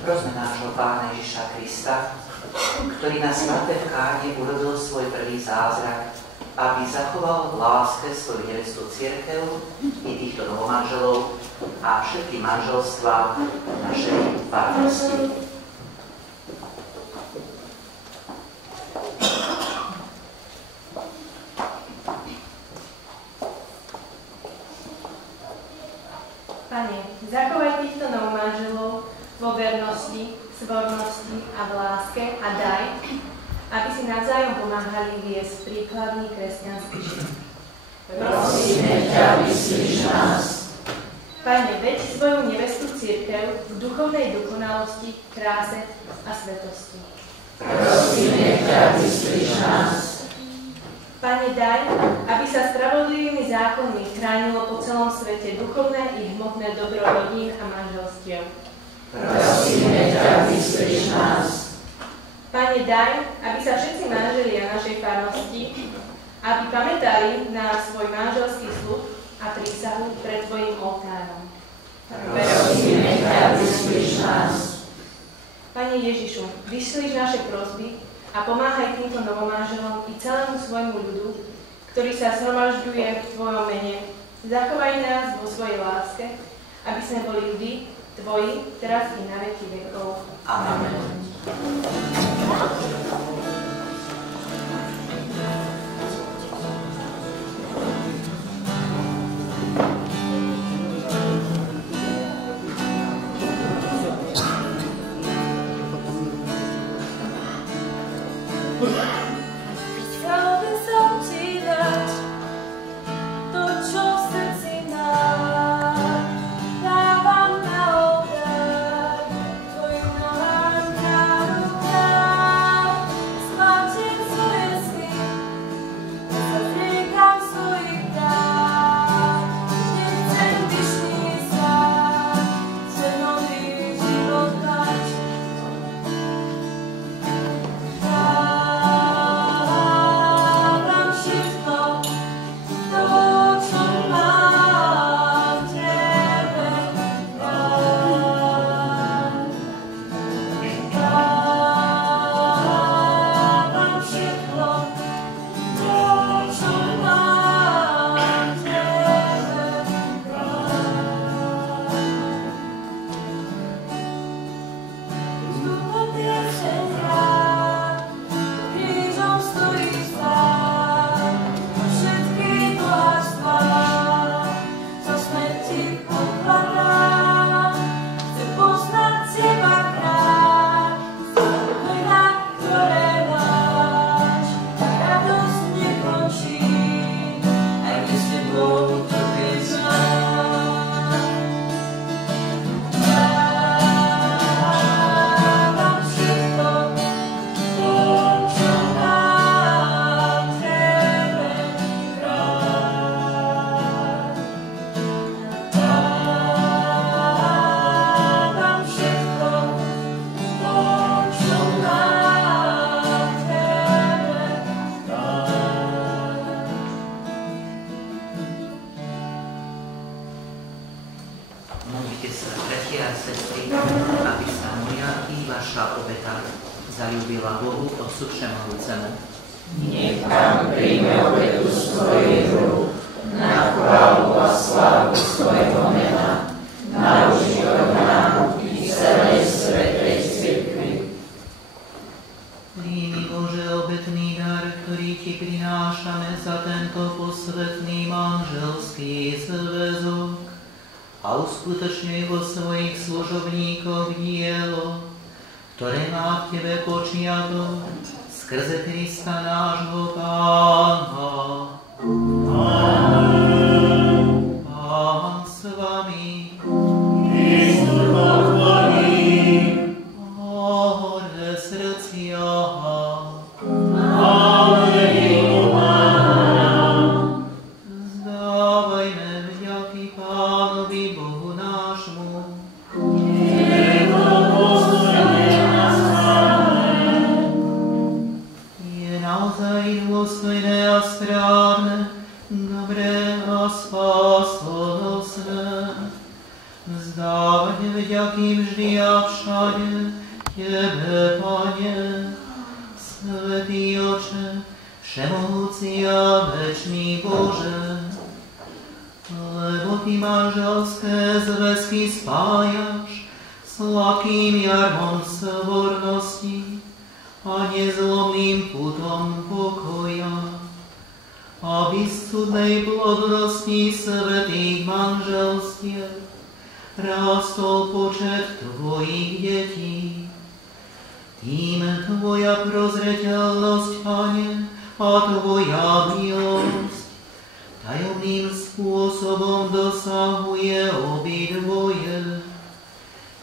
prosme nášho Pána Ježiša Krista, ktorý na sväté v Káne urobil svoj prvý zázrak, aby zachoval v láske svoju nevestú cirkev i týchto novomanželov a všetky manželstvá našej farnosti. Pane, zachovaj týchto novomanželov vo vernosti, svornosti a v láske a daj, aby si navzájom pomáhali viesť príkladný kresťanský život. Prosíme ťa, vyslíš nás. Pane, veď svoju nevestu cirkev v duchovnej dokonalosti, kráse a svetosti. Prosíme ťa, vyslíš nás. Pane, daj, aby sa spravodlivými zákonmi chránilo po celom svete duchovné i hmotné dobro rodín a manželstiev. Prosíme ťa, vyslíš nás. Pane, daj, aby sa všetci manželia našej farnosti, aby pamätali na svoj manželský sľub a prísahu pred tvojim oltárom. Prosíme ťa, vyslíš nás. Pane Ježišu, vyšlíš naše prosby a pomáhaj týmto novomanželom i celému svojmu ľudu, ktorý sa zhromažďuje v tvojom mene. Zachovaj nás vo svojej láske, aby sme boli vždy tvoji, teraz i na veky vekov. Amen. Chcel by som ti dať to, čo v srdci mám. Dávam na oltár tvoju nalánkanú král. Spáčim svoje sny, sa zriekam svojich práv. Nechcem pyšný sám, že nový život dať. Modlite sa, bratia a sestry, aby sa moja i vaša obeta zaľúbila Bohu Otcu Všemohúcemu. Nech Pán príjme obetu svojich rúk na chválu a slávu svojho mena, na užitok nám i celej svätej cirkvi. Príjmi, Bože, obetný dar, ktorý ti prinášame za tento posvätný manželský zväzok, a uskutočňuj vo svojich služobníkoch dielo, ktoré má v tebe počiatok skrze Krista nášho Pána. Amen. Pán s vami. I s duchom tvojím. Hore srdcia. Zdávajme vďaky Pánovi Bohu nášmu. Je naozaj dôstojné a správne, dobré a spásonosné, prinášanie Tebe, Pane, Svätý Oče, všemohúci a večný Bože, lebo Ty manželské zväzky spájaš sladkým jarmom svornosti a nezlomným putom pokoja, aby z cudnej plodnosti svätých manželstiev rástol počet Tvojich detí. Tým Tvoja prozreteľnosť, Pane, a Tvoja milosť tajomným spôsobom dosahuje obidvoje,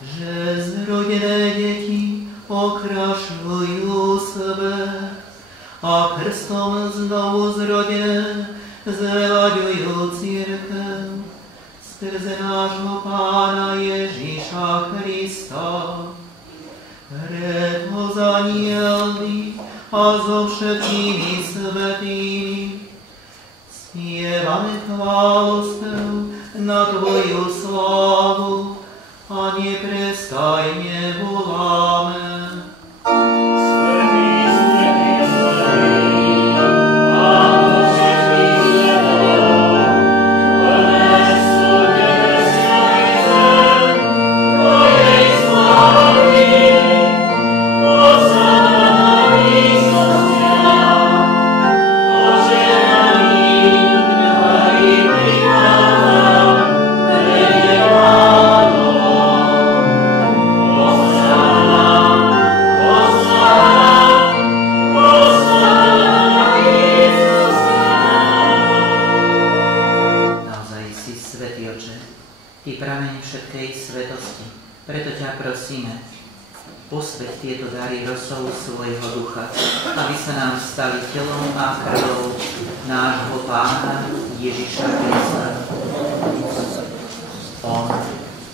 že zrodené deti okrašľujú svet a krstom znovu zrodené zveľaďujú cirkev skrze nášho Pána Ježíša Krista. Preto s anielmi a so všetkými svätými spievame chválospev na Tvoju slávu a neprestajne voláme. Posväť tieto dary rosou svojho ducha, aby sa nám stali telom a krvou nášho Pána Ježiša Krista. On,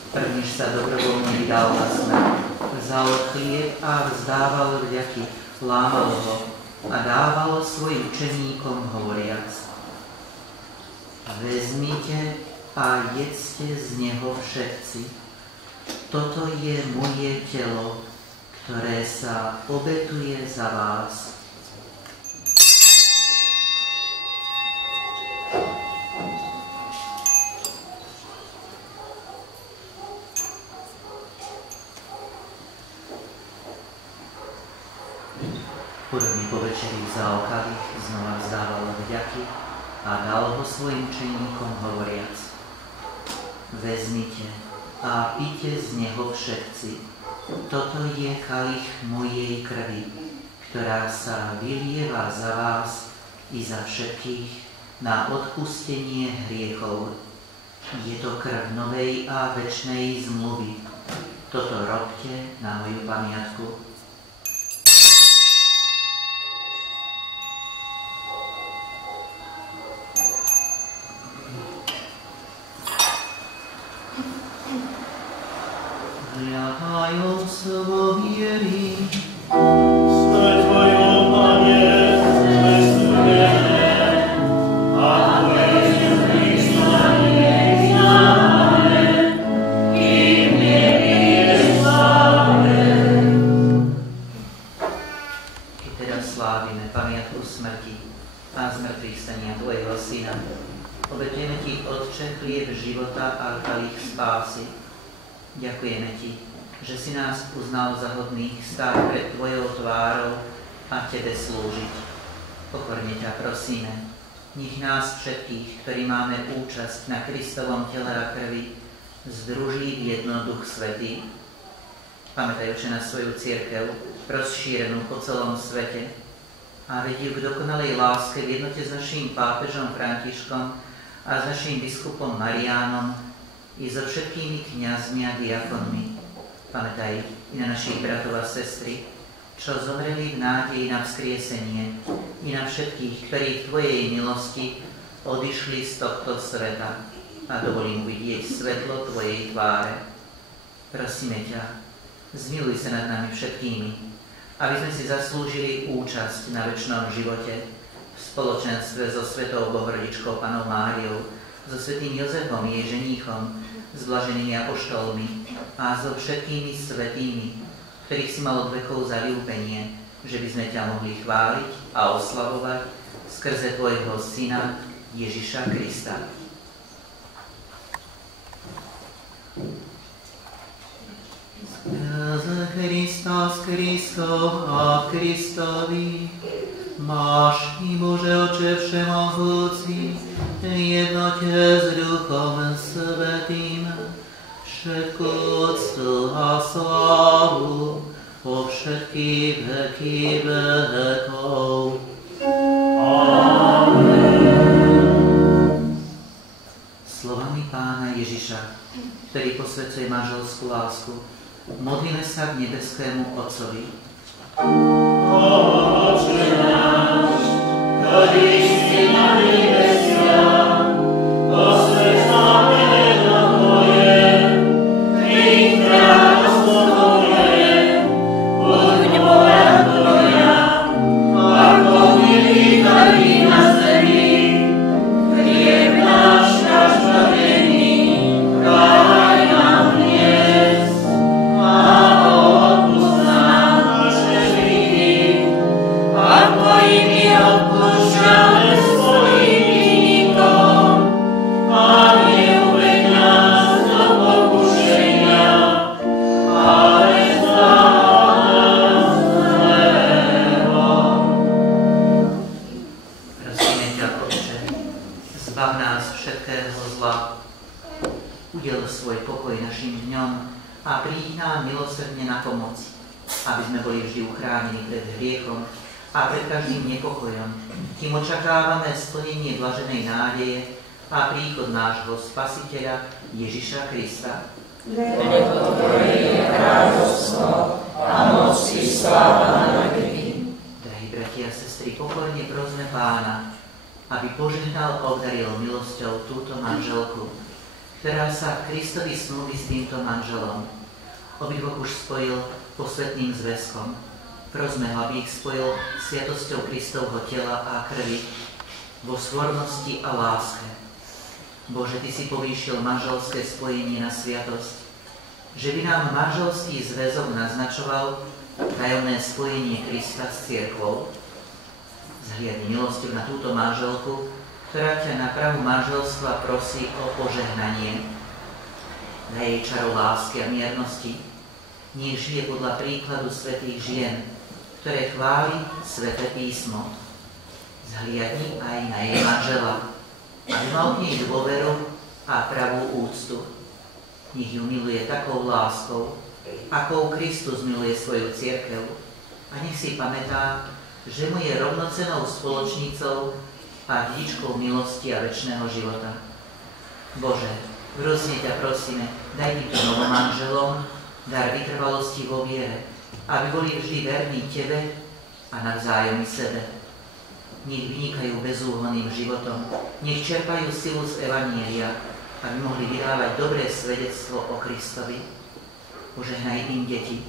prvnež sa dobrovoľne vydal na smrť, vzal chlieb a vzdával vďaky, lámal ho a dával svojim učeníkom hovoriac: Vezmite a jedzte z neho všetci. Toto je moje telo, ktoré sa obetuje za vás. Podobne po večeri vzal kalich, znova vzdával vďaky a dal ho svojim učeníkom hovoriac: Vezmite a píte z neho všetci. Toto je kalich mojej krvi, ktorá sa vylieva za vás i za všetkých na odpustenie hriechov. Je to krv novej a večnej zmluvy. Toto robte na moju pamiatku. Tajomstvo viery. Smrť Tvojho, Pane, zvestujeme, a Tvoje priznanie známe, kým neprídeš sláve. Keď teraz slávime pamiatku smrti a zmrtvých stania Tvojho Syna, obetujeme Ti, Otče, chlieb života a kalich spásy. Ďakujeme Ti, že si nás uznal za hodných stáť pred Tvojou tvárou a Tebe slúžiť. Pokorne ťa prosíme, nech nás všetkých, ktorí máme účasť na Kristovom tele a krvi, združí v jedno Duch Svätý. Pamätaj, Oče, na svoju cirkev, rozšírenú po celom svete, a vedí ju k dokonalej láske v jednote s naším pápežom Františkom a s naším biskupom Mariánom i so všetkými kňazmi a diakonmi. Pamätaj i na našich bratov a sestry, čo zomreli v nádeji na vzkriesenie, i na všetkých, ktorí v Tvojej milosti odišli z tohto sveta a dovolím vidieť svetlo Tvojej tváre. Prosíme ťa, zmiluj sa nad nami všetkými, aby sme si zaslúžili účasť na večnom živote v spoločenstve so Svetou Bohorodičkou Pannou Máriou, so svätým Jozefom, jej ženíchom, s blaženými apoštolmi, a so všetkými svätými, ktorých si mal od vekov za vyúpenie, že by sme ťa mohli chváliť a oslavovať skrze tvojho Syna Ježiša Krista. Skrze Krista, s Kristom a v Kristovi máš, i Bože Oče všemohúci, jednote s Duchom Svätým, všetku úctu a slávu po všetky veky vekov. Amen. Slovami Pána Ježiša, ktorý posvedzuje manželskú lásku, modlíme sa k nebeskému Otcovi. Otče náš, ktorý si na nebesiach, posväť sa meno Tvoje, príď kráľovstvo Tvoje, buď vôľa Tvoja, ako v nebi, tak i na zemi. Chlieb náš každodenný daj nám dnes, a odpusť nám naše viny, ako i my odpúšťame svojim vinníkom, a neuveď nás do pokušenia, ale zbav nás zlého. Prosíme ťa, Otče, zbav nás všetkého zla, udel svoj pokoj našim dňom a príď nám milosrdne na pomoc, aby sme boli vždy uchránení pred hriechom a pred každým nepokojom, kým očakávame splnenie blaženej nádeje a príchod nášho Spasiteľa Ježiša Krista. Lebo Tvoje je kráľovstvo a moc i sláva na veky. Drahí bratia a sestry, pokorne prosme Pána, aby požehnal a obdaril milosťou túto manželku, ktorá sa v Kristovi snúbi s týmto manželom. Obidvoch už spojil posvätným zväzkom. Prosme ho, aby ich spojil sviatosťou Kristovho tela a krvi vo svornosti a láske. Bože, Ty si povýšil manželské spojenie na sviatosť, že by nám manželský zväzok naznačoval tajomné spojenie Krista s cirkvou. Zhliadni milosťou na túto manželku, ktorá ťa na prahu manželstva prosí o požehnanie. Daj jej čaro lásky a miernosti. Nech žije podľa príkladu svätých žien, ktoré chváli Sväté písmo. Zhliadni aj na jej manžela, aby mal k nej dôveru a pravú úctu. Nech ju miluje takou láskou, akou Kristus miluje svoju cirkev. A nech si pamätá, že mu je rovnocennou spoločnicou a dedičkou milosti a večného života. Bože, hrozne ťa prosíme, daj týmto novomanželom dar vytrvalosti vo viere, aby boli vždy verní Tebe a navzájom sebe. Nech vynikajú bezúhonným životom, nech čerpajú silu z Evanielia, aby mohli vydávať dobré svedectvo o Kristovi. Požehnaj im deti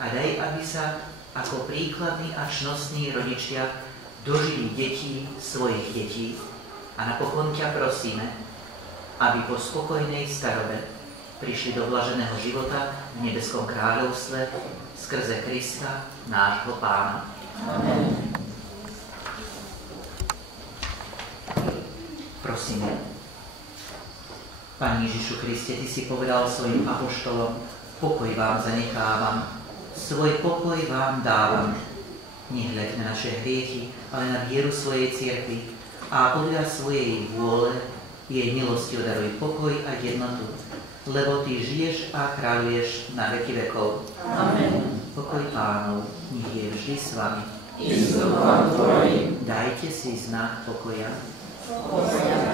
a daj, aby sa ako príkladní a čnostní rodičia dožili detí svojich detí. A napokon ťa prosíme, aby po spokojnej starobe prišli do blaženého života v nebeskom kráľovstve skrze Krista, nášho Pána. Amen. Prosíme. Pane Ježišu Kriste, Ty si povedal svojim apoštolom, pokoj vám zanechávam, svoj pokoj vám dávam. Nehľaď na naše hriechy, ale na vieru svojej cirkvi a podľa svojej vôle jej milosťou daruj pokoj a jednotu, lebo Ty žiješ a kráľuješ na veky vekov. Amen. Pokoj Pánov, nech je vždy s vami. I s duchom Tvojim. Dajte si znak pokoja. Thank you.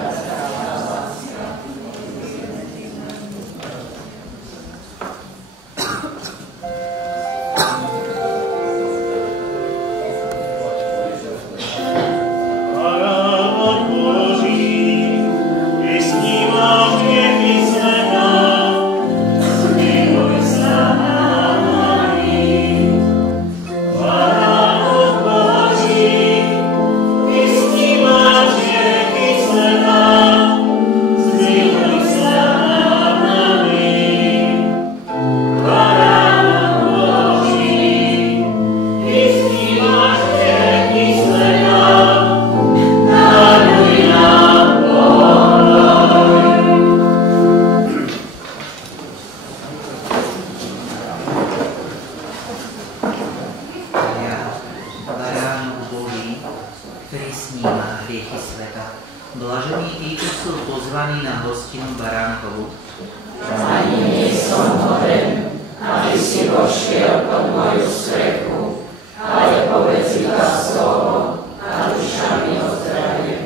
Blažení tí, čo sú pozvaní na hostinu baránkovú. Ani nie som hoden, aby si vošiel pod moju strechu, ale povedz iba slovo a duša mi ozdravie.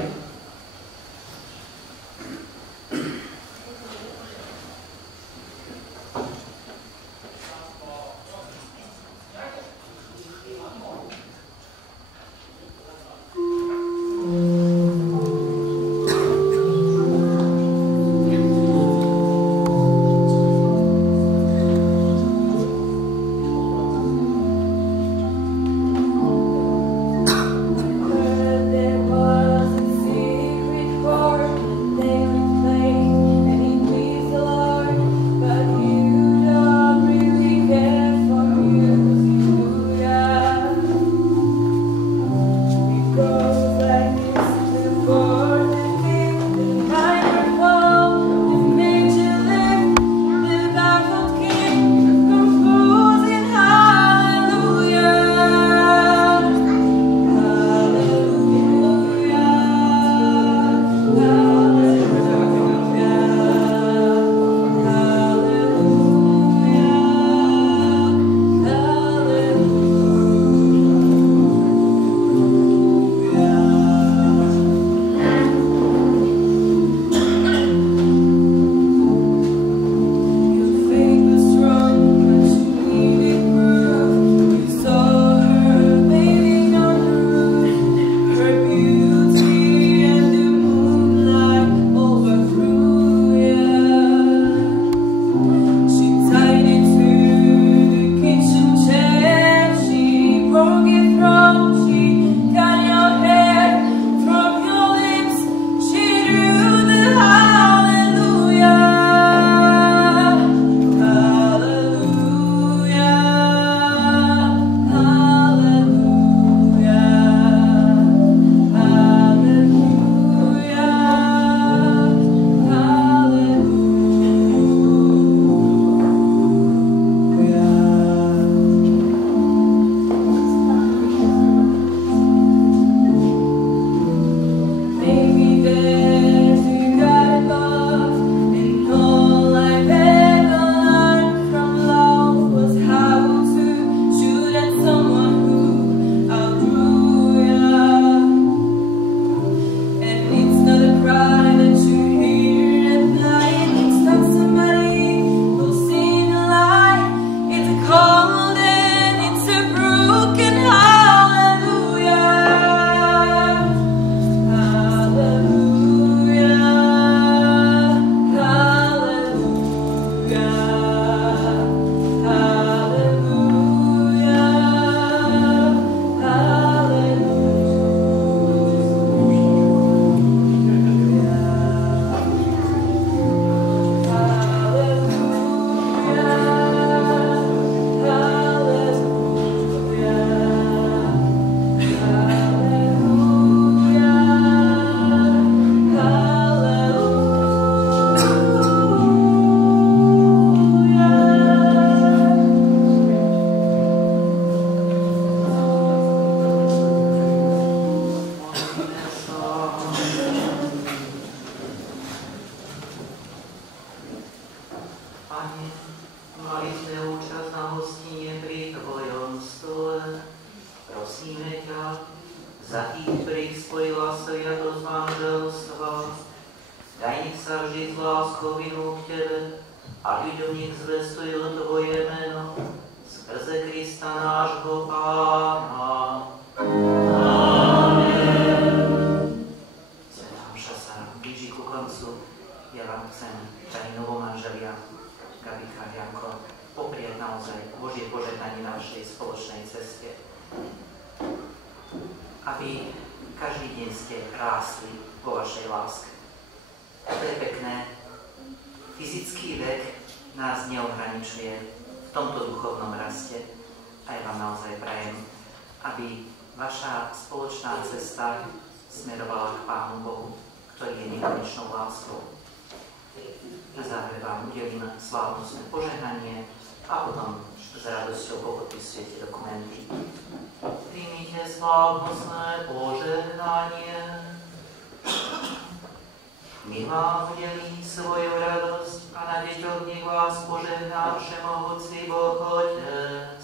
nech vám udelí svoju radosť a na deťoch nech vás požehná všemohúci Boh Otec.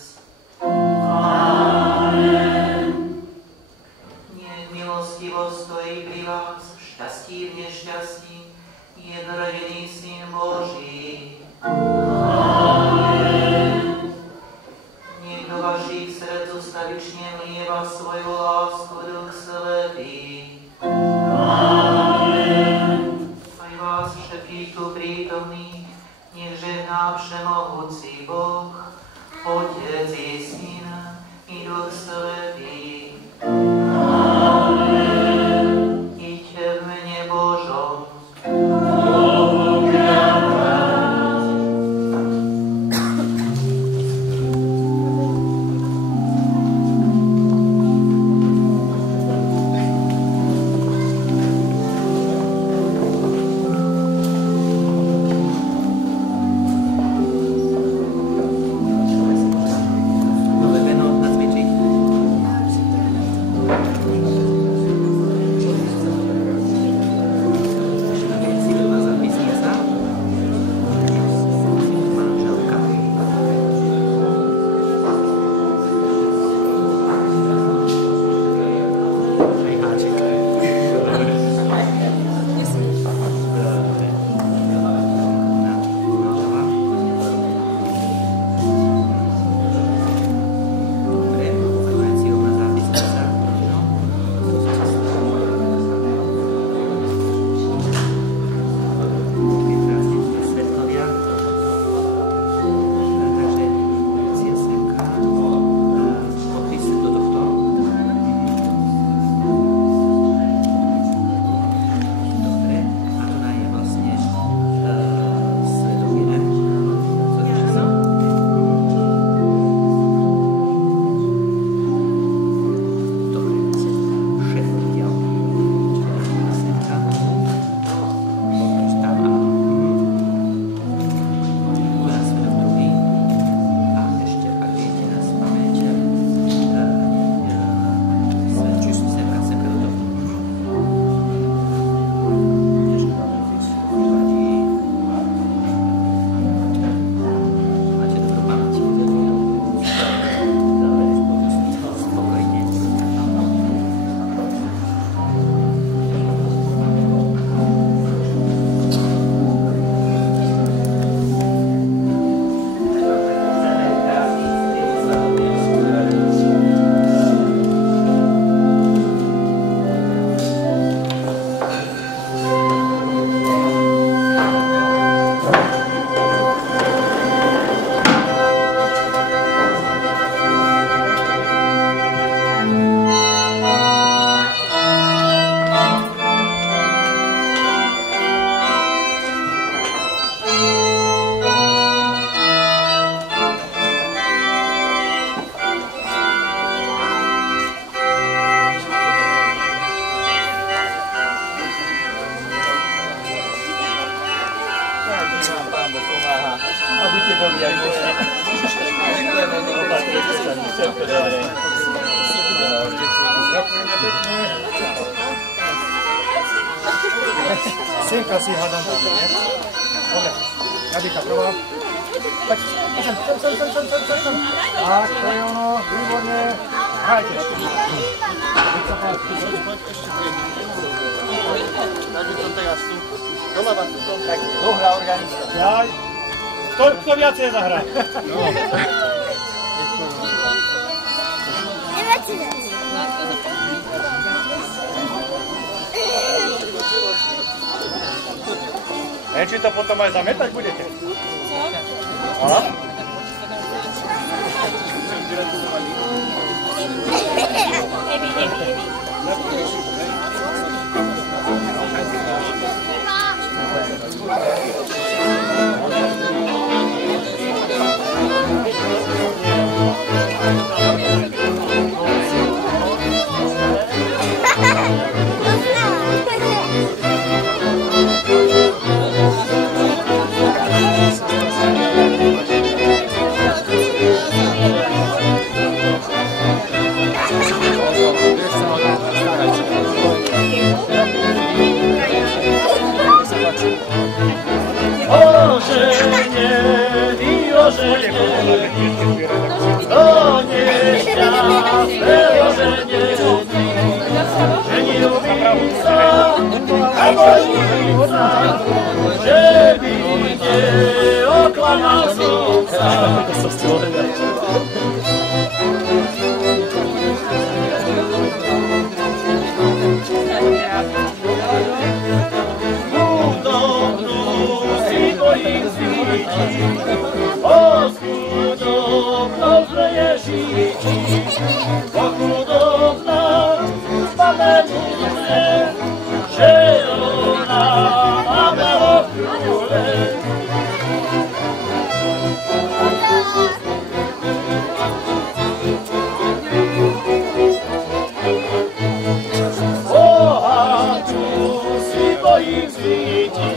Amen. Nech milostivo stojí pri vás v šťastí v nešťastí jednorodený Syn Boží. Amen. Nech do vašich srdc ustavične vlieva svoju lásku Duch Svätý. Amen. Aj vás všetkých tu prítomných nech žehná všemohúci Boh, Otec i Syn i Duch Svätý. Amen. Iďte v mene Božom. Synka si hádam tam, nie? Dobre, Jadika prvá. Tak, sem. Tak, to je ono, výborne. Hrajte. Takže som teraz tu. Doľava tu som, tak dohra organista. Jaj. Kto viacej zahrá? No. Neviem, či to potom aj zametať budete. Aha. žiti, pochudobná, spomenujme, že ona má veľokúle. Bohatú si bojím zvítí,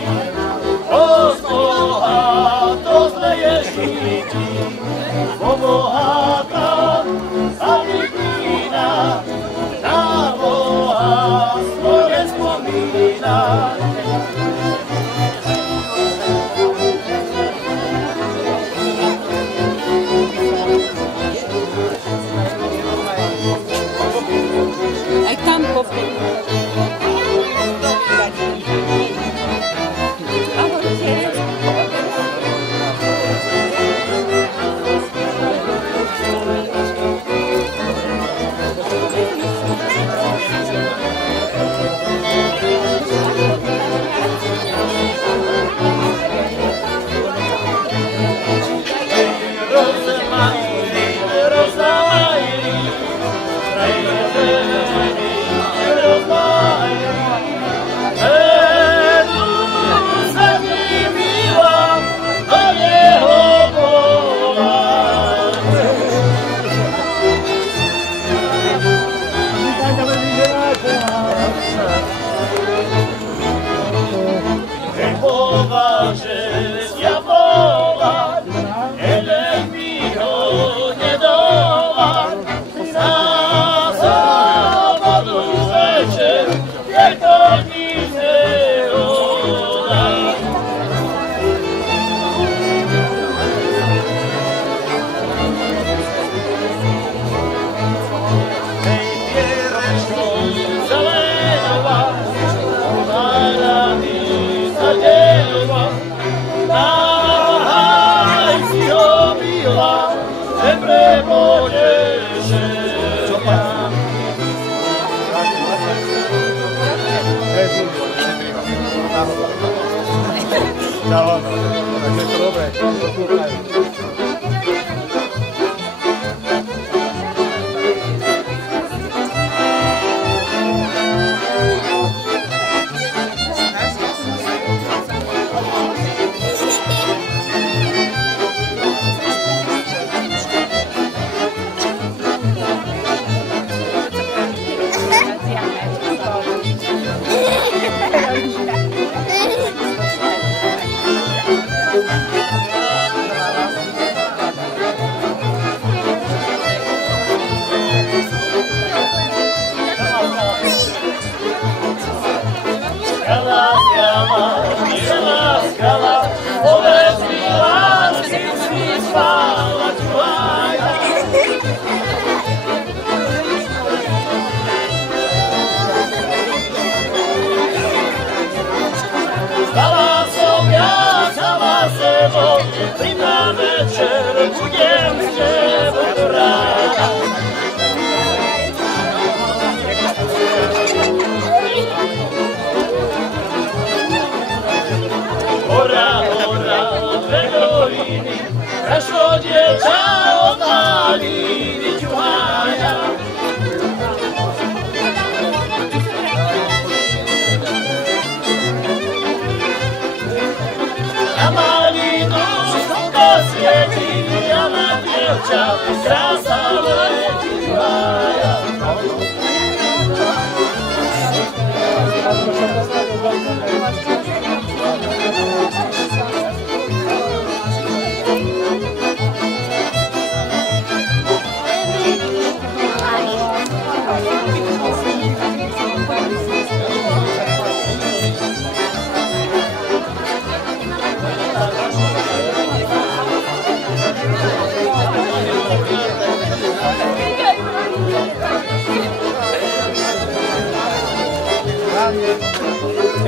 od Boha to zle je žití, bo bohatá sa vypína, na Boha svoje spomína. Aj tam popri.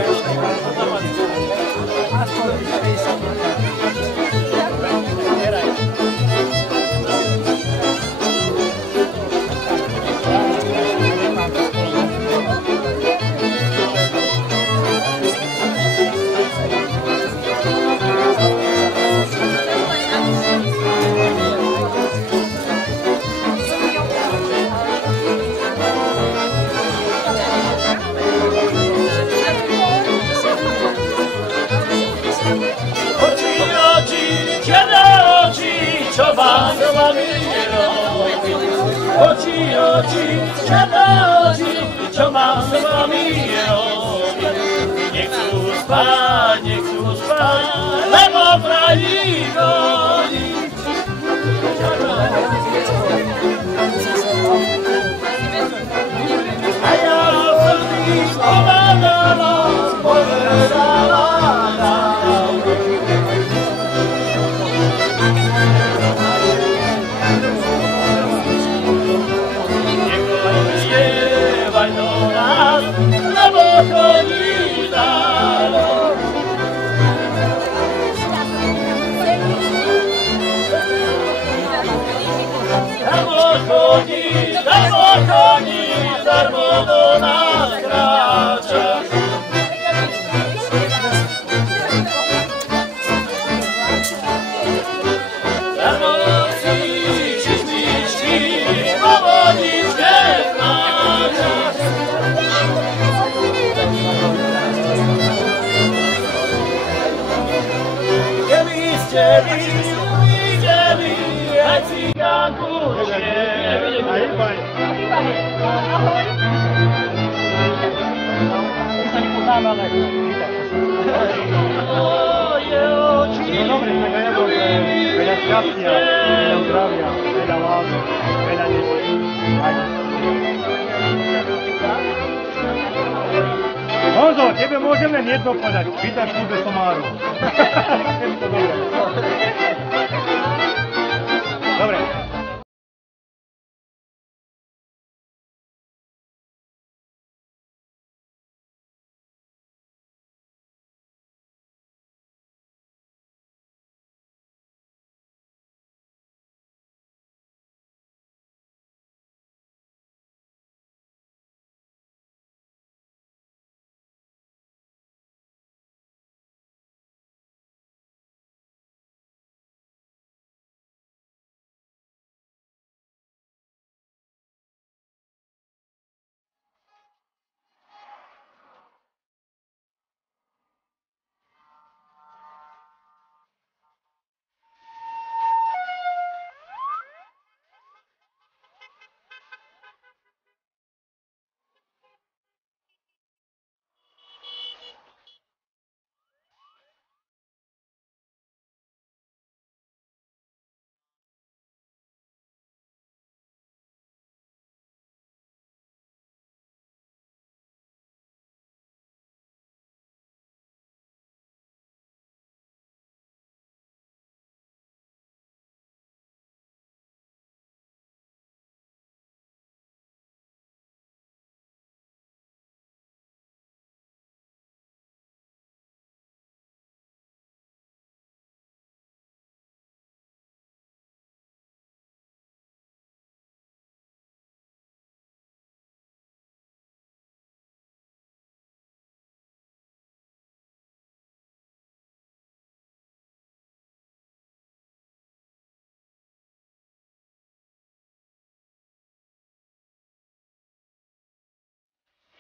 Thank you. oči, černé oči, čo mám s vami robiť. Nechcú spať, lebo prají chodiť. A ja som ich ovládala, povedala nám. Nechodievaj do nás, lebo chodí dálo. Chodí, darmo do nás kráča. Darmo si čišmičky, po vodičke kráča. Keby ste vy uvideli aj cigánku čiernu. Ahoj. My sa nepoznáme, ale dobre, tak aj ja bol veľa šťastia, veľa zdravia, veľa lásky, veľa nebojí. Honzo, tebe môžem len jedno povedať, vítaš v klube somárov. Dobre.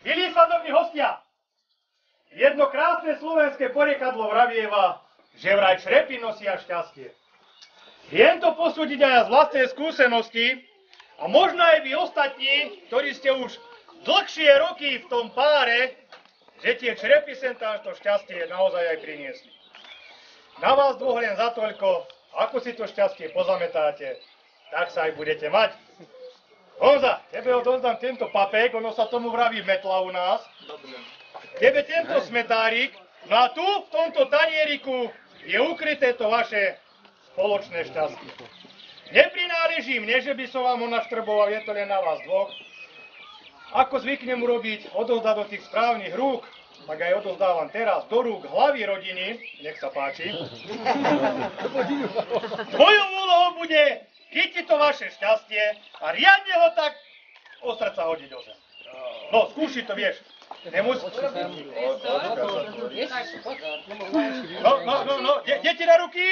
Milí slavní hostia, jedno krásne slovenské porekadlo vravieva, že vraj črepy nosia šťastie. Viem to posúdiť aj z vlastnej skúsenosti a možno aj vy ostatní, ktorí ste už dlhšie roky v tom páre, že tie črepy sem tam to šťastie naozaj aj priniesli. Na vás dvoch len za toľko, ako si to šťastie pozametáte, tak sa aj budete mať. Honza, tebe odovzdám tento papek, ono sa tomu vraví metla u nás. Dobre. Tebe tento smetárik, no a tu v tomto tanieriku je ukryté to vaše spoločné šťastie. Neprináleží mne, že by som vám ho naštrboval, je to len na vás dvoch. Ako zvyknem urobiť, odovzdať do tých správnych rúk, tak aj odovzdávam teraz do rúk hlavy rodiny, nech sa páči. Tvojou úlohou bude chytiť to vaše šťastie a riadne ho tak o srdca hodiť o zem. No, skúši to, vieš. Nemusí. No, deti na ruky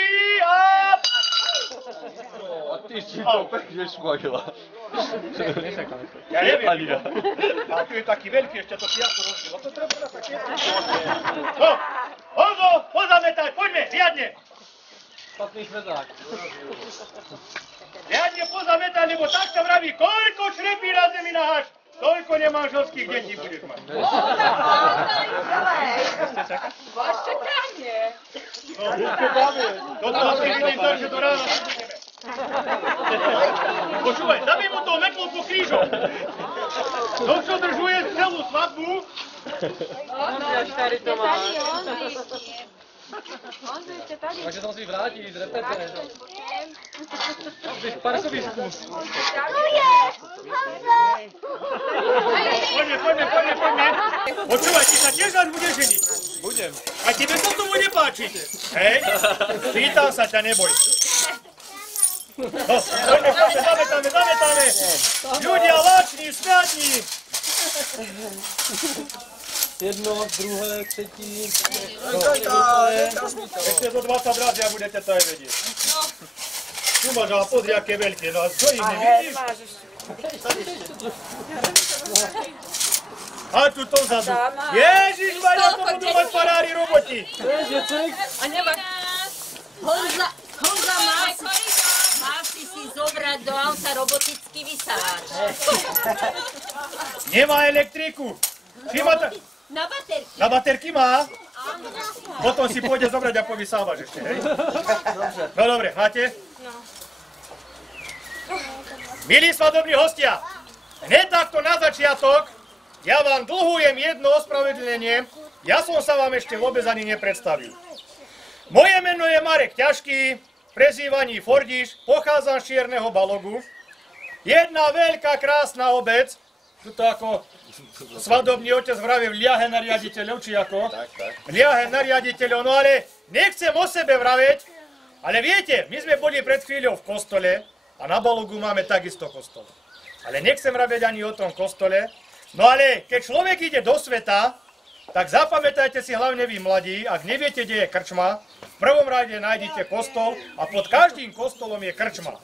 a... A ty si to pekne spojila. Ja neviem. A tu je taký veľký, ešte to piasko rozdiel. To treba na také. No, Honzo, pozametaj, poďme, riadne. Patný svedák. Riadne pozametaj, lebo tak sa vraví, koľko črepy ináč, toľko nemanželských detí budeš mať. Ešte čakanie. Toto asi vidím tak, že do rána nebudeme. Počúvaj, daj mu to metlo po krížom. To, čo držuje celú svadbu. Ondřej, tady to má. Ondřej, ešte tady. Takže sa musí vrátiť z repete. Parkový zkus. Poďme. Počúvaj, ty sa tiež až budeš ženiť. Budem. A tebe sa to bude páčiť. Hej? Pýtam sa ťa, neboj. No, zametáme. Ľudia lační, smiatní. Jedno, druhé, třetí. Ešte do 20 razy a budete to aj vedieť. Tu máš, ale pozri, aké veľké. No a čo ich nevidíš? A tu to vzadu. Ježišmaria, to budú mať farári roboti. A nemá... Honza, máš si zobrať do auta robotický vysávač. Nemá elektriku. Na baterky. Na baterky má? Potom si pôjde zobrať a povysávaš ešte, hej? No dobre, máte? Milí svadobní hostia, hneď takto na začiatok, ja vám dlhujem jedno ospravedlnenie, ja som sa vám ešte vôbec ani nepredstavil. Moje meno je Marek Ťažký, prezývaný Fordiš, pochádzam z Čierneho Balogu. Jedna veľká krásna obec, tuto ako svadobný otec vraví, liahe na riaditeľov, či ako? Tak. Liahe na riaditeľov, no ale nechcem o sebe vraveť, ale viete, my sme boli pred chvíľou v kostole a na Balogu máme takisto kostol. Ale nechcem vraveť ani o tom kostole, no ale keď človek ide do sveta, tak zapamätajte si hlavne vy mladí, ak neviete, kde je krčma, v prvom rade nájdete kostol a pod každým kostolom je krčma.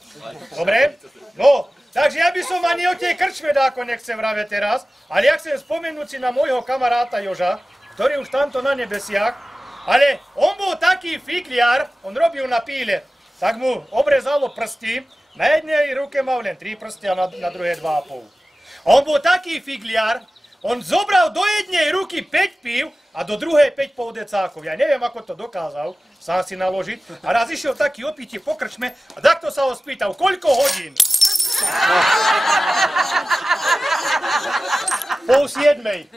Dobre? No, takže ja by som ani o tej krčme dáko nechcem vraveť teraz, ale ja chcem spomenúť si na môjho kamaráta Joža, ktorý už tamto na nebesiach, ale on bol taký fikliar, on robil na píle, tak mu obrezalo prsty, na jednej ruke mal len 3 prsty a na druhej 2,5. A on bol taký figliar, on zobral do jednej ruky 5 pív a do druhej 5,5 decákov. Ja neviem, ako to dokázal sám si naložiť. A raz išiel taký opitý po krčme a takto sa ho spýtal, koľko hodín? 6:30.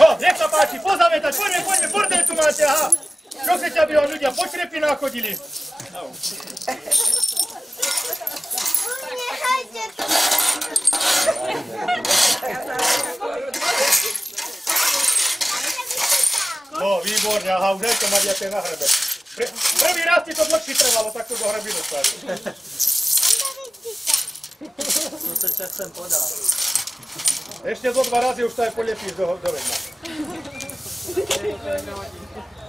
No, nech sa páči, pozametať, poďme, bordel tu máte, aha. Čo chcete, aby vám ľudia po črepinách chodili? No, výborne, aha, už aj to Mariate na hrebe. Prvý raz ti to dlhšie trvalo, tak to do hrebinu stavil. No to ťa chcem podať. Ešte zo 2 razy už to aj polepíš do vedna.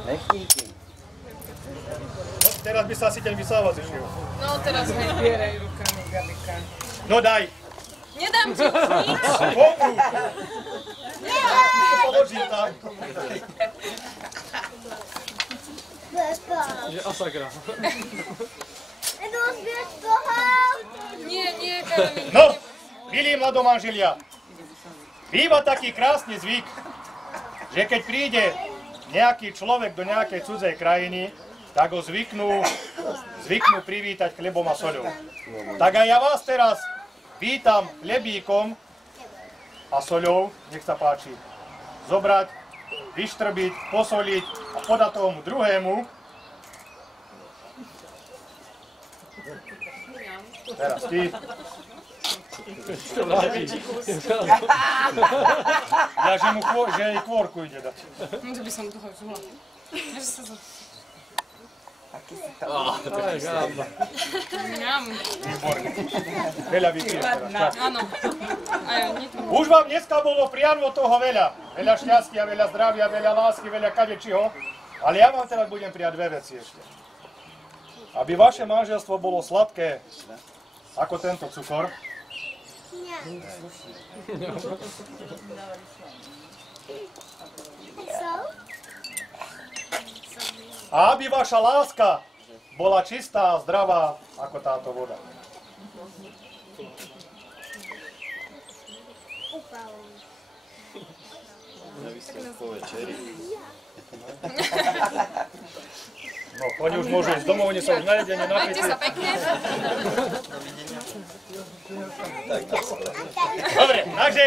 Nechníky. No, teraz by sa asi ten vysávať išiel. No, teraz mi zbieraj rukami, Gabika. No daj. Nedám ti nič. Pomôž. Položím tam. Že asakra. Nie, Karolín. No, milí mladomanželia, býva taký krásny zvyk, že keď príde nejaký človek do nejakej cudzej krajiny, tak ho zvyknú privítať chlebom a soľou. Tak aj ja vás teraz vítam chlebíkom a soľou, nech sa páči, zobrať, vyštrbiť, posoliť a podať tomu druhému. Teraz ty. Ja, že jej kôrku ide dať. No, to by som toho žula. Ja, že sa to... Výborne. Veľa vypiješ teraz. Áno. Už vám dneska bolo priamo toho veľa. Veľa šťastia, veľa zdravia, veľa lásky, veľa kadečiho. Ale ja vám teraz budem prijať 2 veci ešte. Aby vaše manželstvo bolo sladké ako tento cukor. A aby vaša láska bola čistá a zdravá ako táto voda. po večeri. No, oni už môžu ísť domov, oni sa už najedení, Majte sa pekne. Dobre, takže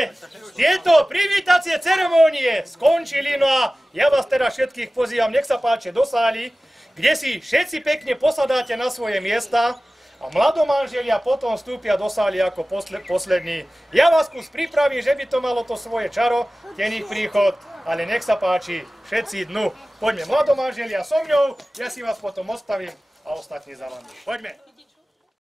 tieto privítacie ceremónie skončili, no a ja vás teraz všetkých pozývam, nech sa páči do sály, kde si všetci pekne posadáte na svoje miesta a mladomanželia potom vstúpia do sály ako poslední. Ja vás kus pripravím, že by to malo to svoje čaro, ten ich príchod, ale nech sa páči, všetci dnu. Poďme, mladomanželia so mňou, ja si vás potom ostavím a ostatní za vami. Poďme.